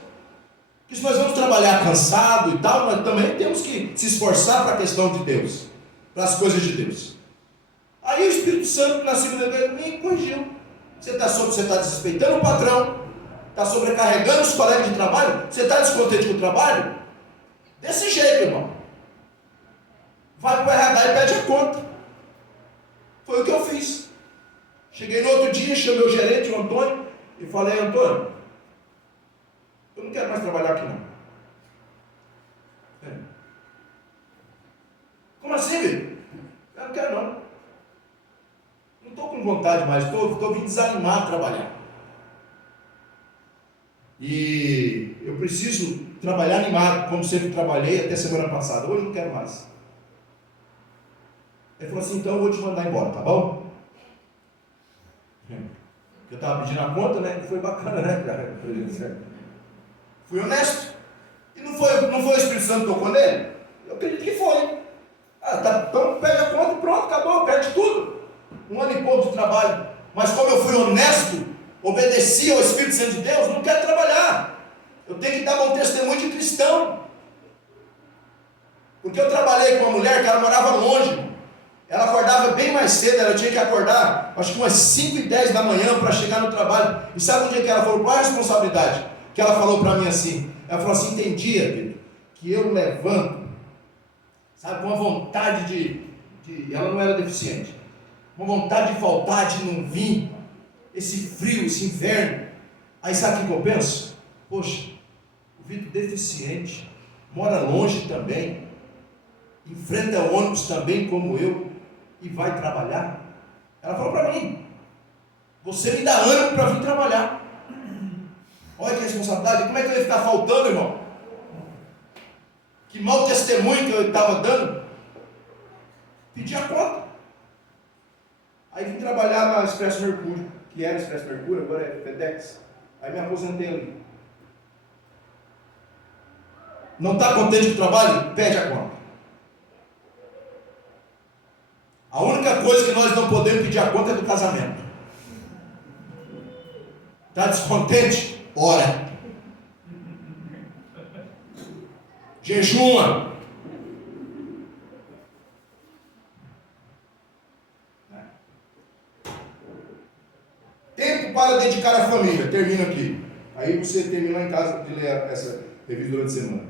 Que se nós vamos trabalhar cansado e tal, nós também temos que se esforçar para a questão de Deus, para as coisas de Deus. Aí o Espírito Santo, na segunda vez, me corrigiu. Você está desrespeitando o patrão, está sobrecarregando os colegas de trabalho, você está descontente com o trabalho? Desse jeito, irmão. Vai para o RH e pede a conta. Foi o que eu fiz. Cheguei no outro dia, chamei o gerente, o Antônio, e falei, Antônio, eu não quero mais trabalhar aqui não. Como assim, filho? Eu não quero não. Não estou com vontade mais, estou vindo desanimado a trabalhar. E eu preciso trabalhar animado, como sempre trabalhei até semana passada. Hoje não quero mais. Ele falou assim, então eu vou te mandar embora, tá bom? Eu estava pedindo a conta, né? Foi bacana, né, cara? Fui honesto. E não foi o Espírito Santo que tocou nele? Eu acredito que foi. Então pede a conta e pronto, acabou, perde tudo. Um ano e pouco de trabalho. Mas como eu fui honesto, obedeci ao Espírito Santo de Deus, não quero trabalhar. Eu tenho que dar bom testemunho de cristão. Porque eu trabalhei com uma mulher que ela morava longe. Ela acordava bem mais cedo, ela tinha que acordar, acho que umas 5h10 da manhã para chegar no trabalho. E sabe um dia que ela falou, qual é a responsabilidade? Que ela falou para mim assim, ela falou assim, tem dia, Pedro, que eu levanto, sabe, com uma vontade de ela não era deficiente, uma vontade de faltar, de não vir, esse frio, esse inverno. Aí sabe o que eu penso? Poxa, o Vitor deficiente, mora longe também, enfrenta ônibus também como eu, e vai trabalhar. Ela falou para mim, você me dá ânimo para vir trabalhar. Olha que responsabilidade, como é que eu ia ficar faltando, irmão? Que mau testemunho que eu estava dando. Pedi a conta. Aí vim trabalhar na Expresso Mercúrio, que era Expresso Mercúrio, agora é FedEx. Aí me aposentei ali. Não está contente com o trabalho? Pede a conta. A única coisa que nós não podemos pedir a conta é do casamento. Está descontente? Ora. Jejuma. Tempo para dedicar à família. Termino aqui. Aí você terminou em casa de ler essa revista durante a semana.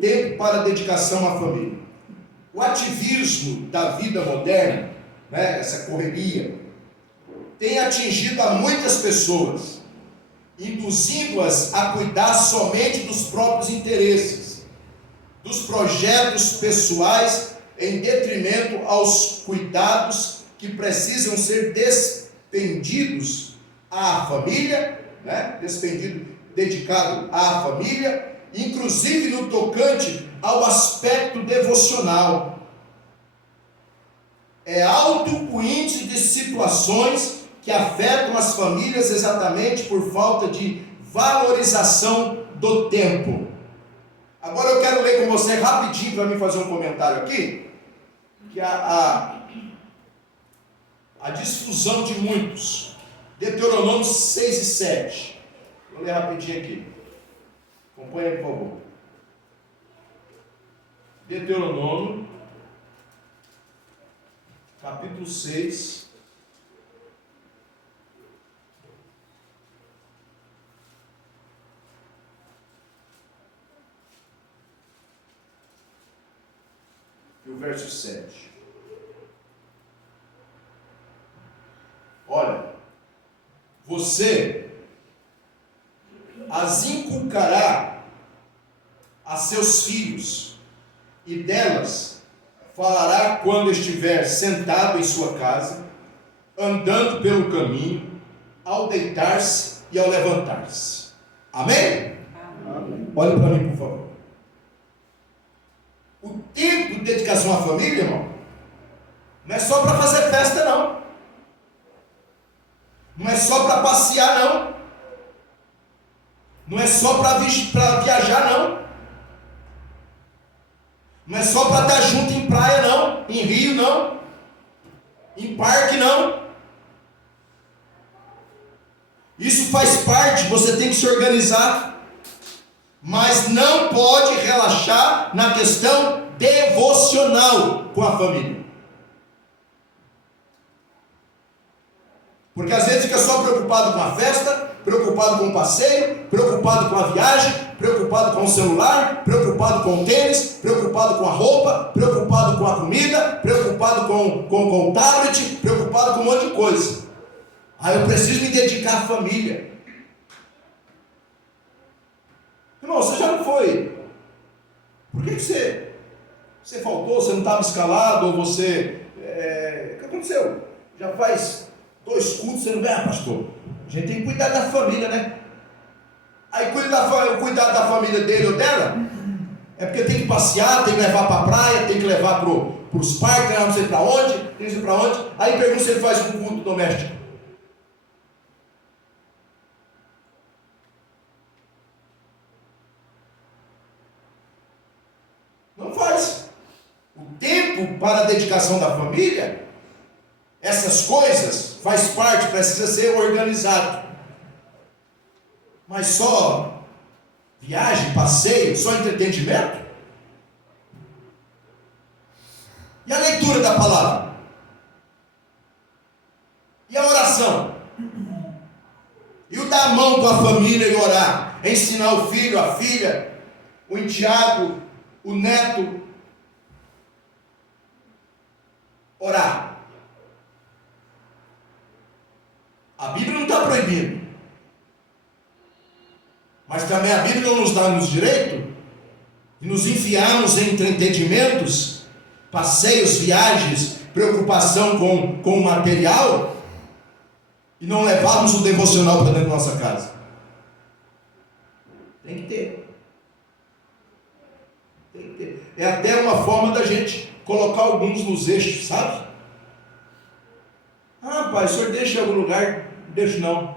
Tempo para dedicação à família. O ativismo da vida moderna, né, essa correria, tem atingido a muitas pessoas. induzindo-as a cuidar somente dos próprios interesses, dos projetos pessoais, em detrimento aos cuidados que precisam ser despendidos à família, né? Dedicado à família, inclusive no tocante ao aspecto devocional. É alto o índice de situações que afetam as famílias exatamente por falta de valorização do tempo. Agora eu quero ler com você rapidinho para mim fazer um comentário aqui, que a disfusão de muitos. Deuteronômio 6 e 7. Vou ler rapidinho aqui. Acompanha, por favor. Deuteronômio, capítulo 6. E o verso 7. Olha, você as inculcará a seus filhos, e delas falará quando estiver sentado em sua casa, andando pelo caminho, ao deitar-se e ao levantar-se. Amém? Amém. Olhe para mim, por favor. O tempo de dedicação à família, irmão, não é só para fazer festa, não. Não é só para passear, não. Não é só para viajar, não. Não é só para estar junto em praia, não. Em rio, não. Em parque, não. Isso faz parte, você tem que se organizar. Mas não pode relaxar na questão devocional com a família. Porque às vezes fica só preocupado com a festa, preocupado com o passeio, preocupado com a viagem, preocupado com o celular, preocupado com o tênis, preocupado com a roupa, preocupado com a comida, preocupado com o tablet, preocupado com um monte de coisa. Eu preciso me dedicar à família. Irmão, você já não foi? Por que você faltou? Você não estava escalado? Ou você... O que aconteceu? Já faz 2 cultos, você não vem, pastor? A gente tem que cuidar da família, né? Aí cuidar da família dele ou dela, é porque tem que passear, tem que levar para a praia, tem que levar para os parques, não sei para onde, tem que ir para onde. Aí pergunta se ele faz um culto doméstico. Não faz. O tempo para a dedicação da família, essas coisas, faz parte, precisa ser organizado. Mas só viagem, passeio, só entretenimento? E a leitura da palavra? E a oração? E o dar a mão com a família e orar? Ensinar o filho, a filha, o enteado, o neto, orar. A Bíblia não está proibindo. Mas também a Bíblia não nos dá nos direito de nos enfiarmos em entretendimentos, passeios, viagens, preocupação com o material e não levarmos o devocional para dentro da nossa casa. Tem que ter. Tem que ter. É até uma forma da gente colocar alguns nos eixos, sabe? Pai, o senhor deixa em algum lugar? Não deixo não.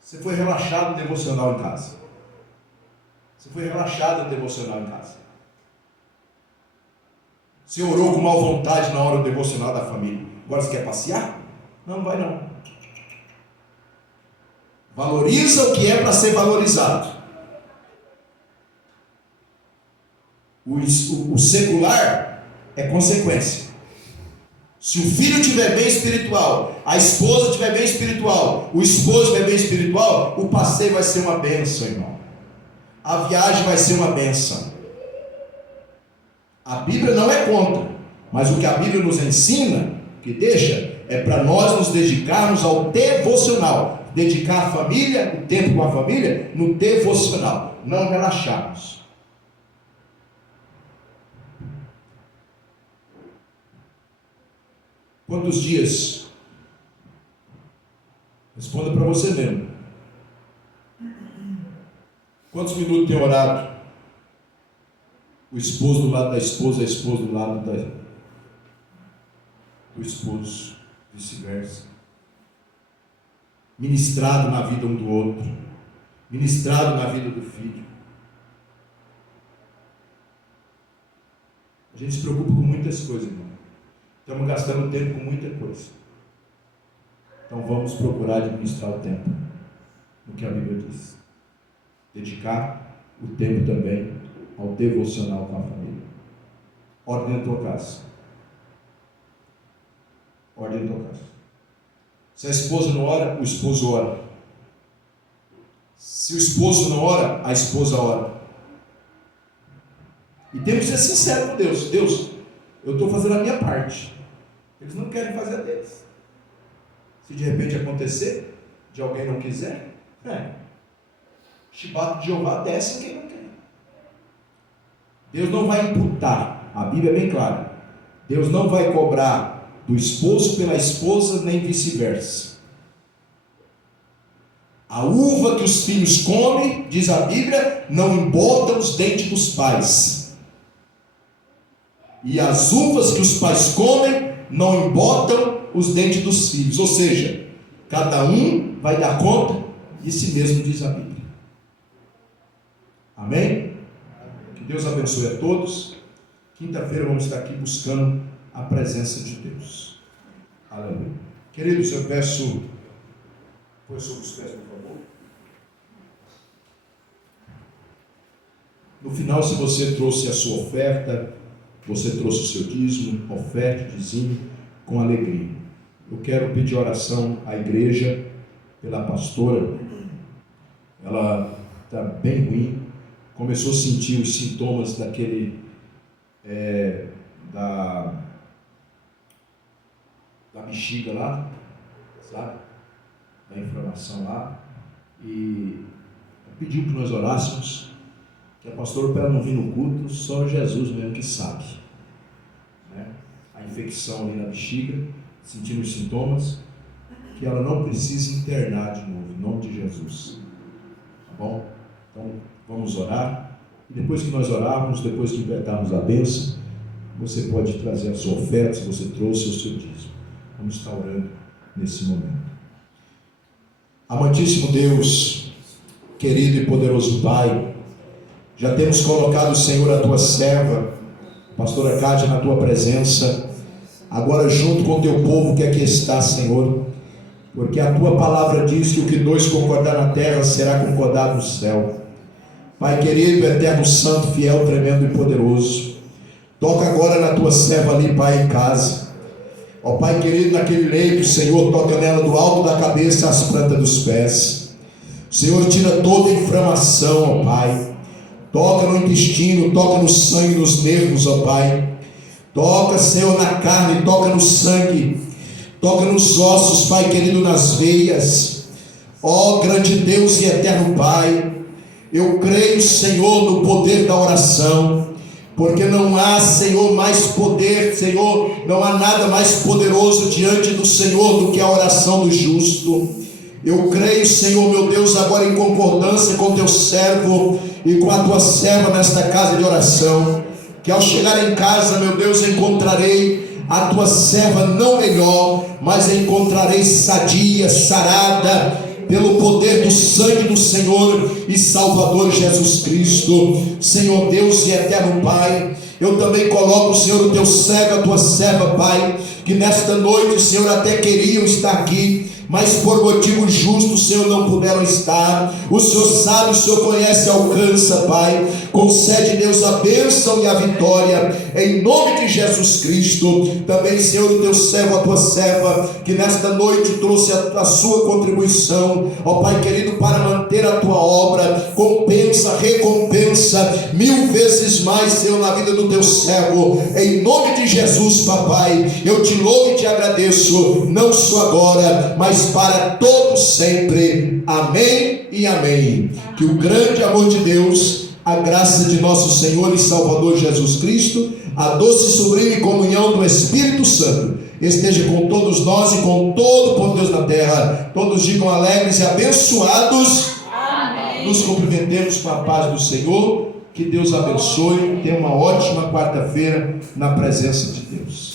Você foi relaxado no devocional em casa. Você foi relaxado no devocional em casa. Você orou com mal vontade na hora do devocional da família. Agora você quer passear? Não vai não. Valoriza o que é para ser valorizado. O secular é consequência. Se o filho estiver bem espiritual, a esposa estiver bem espiritual, o esposo estiver bem espiritual, o passeio vai ser uma bênção, irmão. A viagem vai ser uma bênção. A Bíblia não é contra, mas o que a Bíblia nos ensina, que deixa, é para nós nos dedicarmos ao devocional. dedicar a família, o tempo com a família, no devocional, não relaxarmos. Quantos dias? Responda para você mesmo. Quantos minutos tem orado? O esposo do lado da esposa, a esposa do lado do esposo, vice-versa. Ministrado na vida um do outro, ministrado na vida do filho. A gente se preocupa com muitas coisas, irmão. Estamos gastando tempo com muita coisa. Então vamos procurar administrar o tempo no que a Bíblia diz. Dedicar o tempo também ao devocional com a família. Ordem na tua casa. Ordem na tua casa. Se a esposa não ora, o esposo ora. Se o esposo não ora, a esposa ora. E temos que ser sinceros com Deus. Deus, eu estou fazendo a minha parte. Eles não querem fazer a deles. Se de repente acontecer, de alguém não quiser, chibato de Jeová desce quem não quer. Deus não vai imputar. A Bíblia é bem clara. Deus não vai cobrar do esposo pela esposa, nem vice-versa. A uva que os filhos comem, diz a Bíblia, não embota os dentes dos pais. E as uvas que os pais comem, não embotam os dentes dos filhos. Ou seja, cada um vai dar conta de si mesmo, diz a Bíblia. Amém? Que Deus abençoe a todos. Quinta-feira vamos estar aqui buscando a presença de Deus. Aleluia. Queridos, eu peço, põe sobre os pés, por favor. No final, se você trouxe a sua oferta, você trouxe o seu dízimo, oferta, dízimo, com alegria. Eu quero pedir oração à igreja pela pastora. Ela está bem ruim, começou a sentir os sintomas daquele da bexiga lá, sabe? Da inflamação lá, e pediu que nós orássemos, que a pastora, para ela não vir no culto, só Jesus mesmo que sabe, né? A infecção ali na bexiga, sentindo os sintomas, que ela não precisa internar de novo, em nome de Jesus, tá bom? Então vamos orar, e depois que nós orarmos, depois que libertarmos a bênção, você pode trazer a sua oferta, se você trouxe o seu dízimo. Vamos estar orando nesse momento. Amantíssimo Deus, querido e poderoso Pai, já temos colocado, Senhor, a tua serva, pastora Cátia, na tua presença, agora junto com o teu povo que aqui está, Senhor, porque a tua palavra diz que o que dois concordar na terra será concordado no céu. Pai querido, eterno, santo, fiel, tremendo e poderoso, toca agora na tua serva ali, Pai, em casa. Ó Pai querido, naquele leito, Senhor, toca nela do alto da cabeça às plantas dos pés. Senhor, tira toda a inflamação, ó Pai. Toca no intestino, toca no sangue, nos nervos, ó Pai. Toca, Senhor, na carne, toca no sangue. Toca nos ossos, Pai querido, nas veias. Ó grande Deus e eterno Pai, eu creio, Senhor, no poder da oração. Porque não há, Senhor, mais poder, Senhor, não há nada mais poderoso diante do Senhor do que a oração do justo. Eu creio, Senhor, meu Deus, agora em concordância com teu servo e com a tua serva nesta casa de oração, que ao chegar em casa, meu Deus, encontrarei a tua serva não melhor, mas encontrarei sadia, sarada, pelo poder do sangue do Senhor e Salvador Jesus Cristo. Senhor Deus e eterno Pai, eu também coloco, Senhor, o teu servo, a tua serva, Pai, que nesta noite, Senhor, até queriam estar aqui, mas por motivo justo, Senhor, não puderam estar. O Senhor sabe, o Senhor conhece, alcança, Pai. Concede, Deus, a bênção e a vitória, em nome de Jesus Cristo. Também, Senhor, o teu servo, a tua serva, que nesta noite trouxe a sua contribuição, ó Pai querido, para manter a tua obra. Compensa, recompensa 1000 vezes mais, Senhor, na vida do teu servo, em nome de Jesus, papai. Eu te louvo e te agradeço, não só agora, mas para todo sempre. Amém e amém. Que o grande amor de Deus, a graça de nosso Senhor e Salvador Jesus Cristo, a doce e sublime comunhão do Espírito Santo esteja com todos nós e com todo o povo de Deus na terra. Todos digam alegres e abençoados. Amém. Nos cumprimentemos com a paz do Senhor. Que Deus abençoe. Tenha uma ótima quarta-feira na presença de Deus.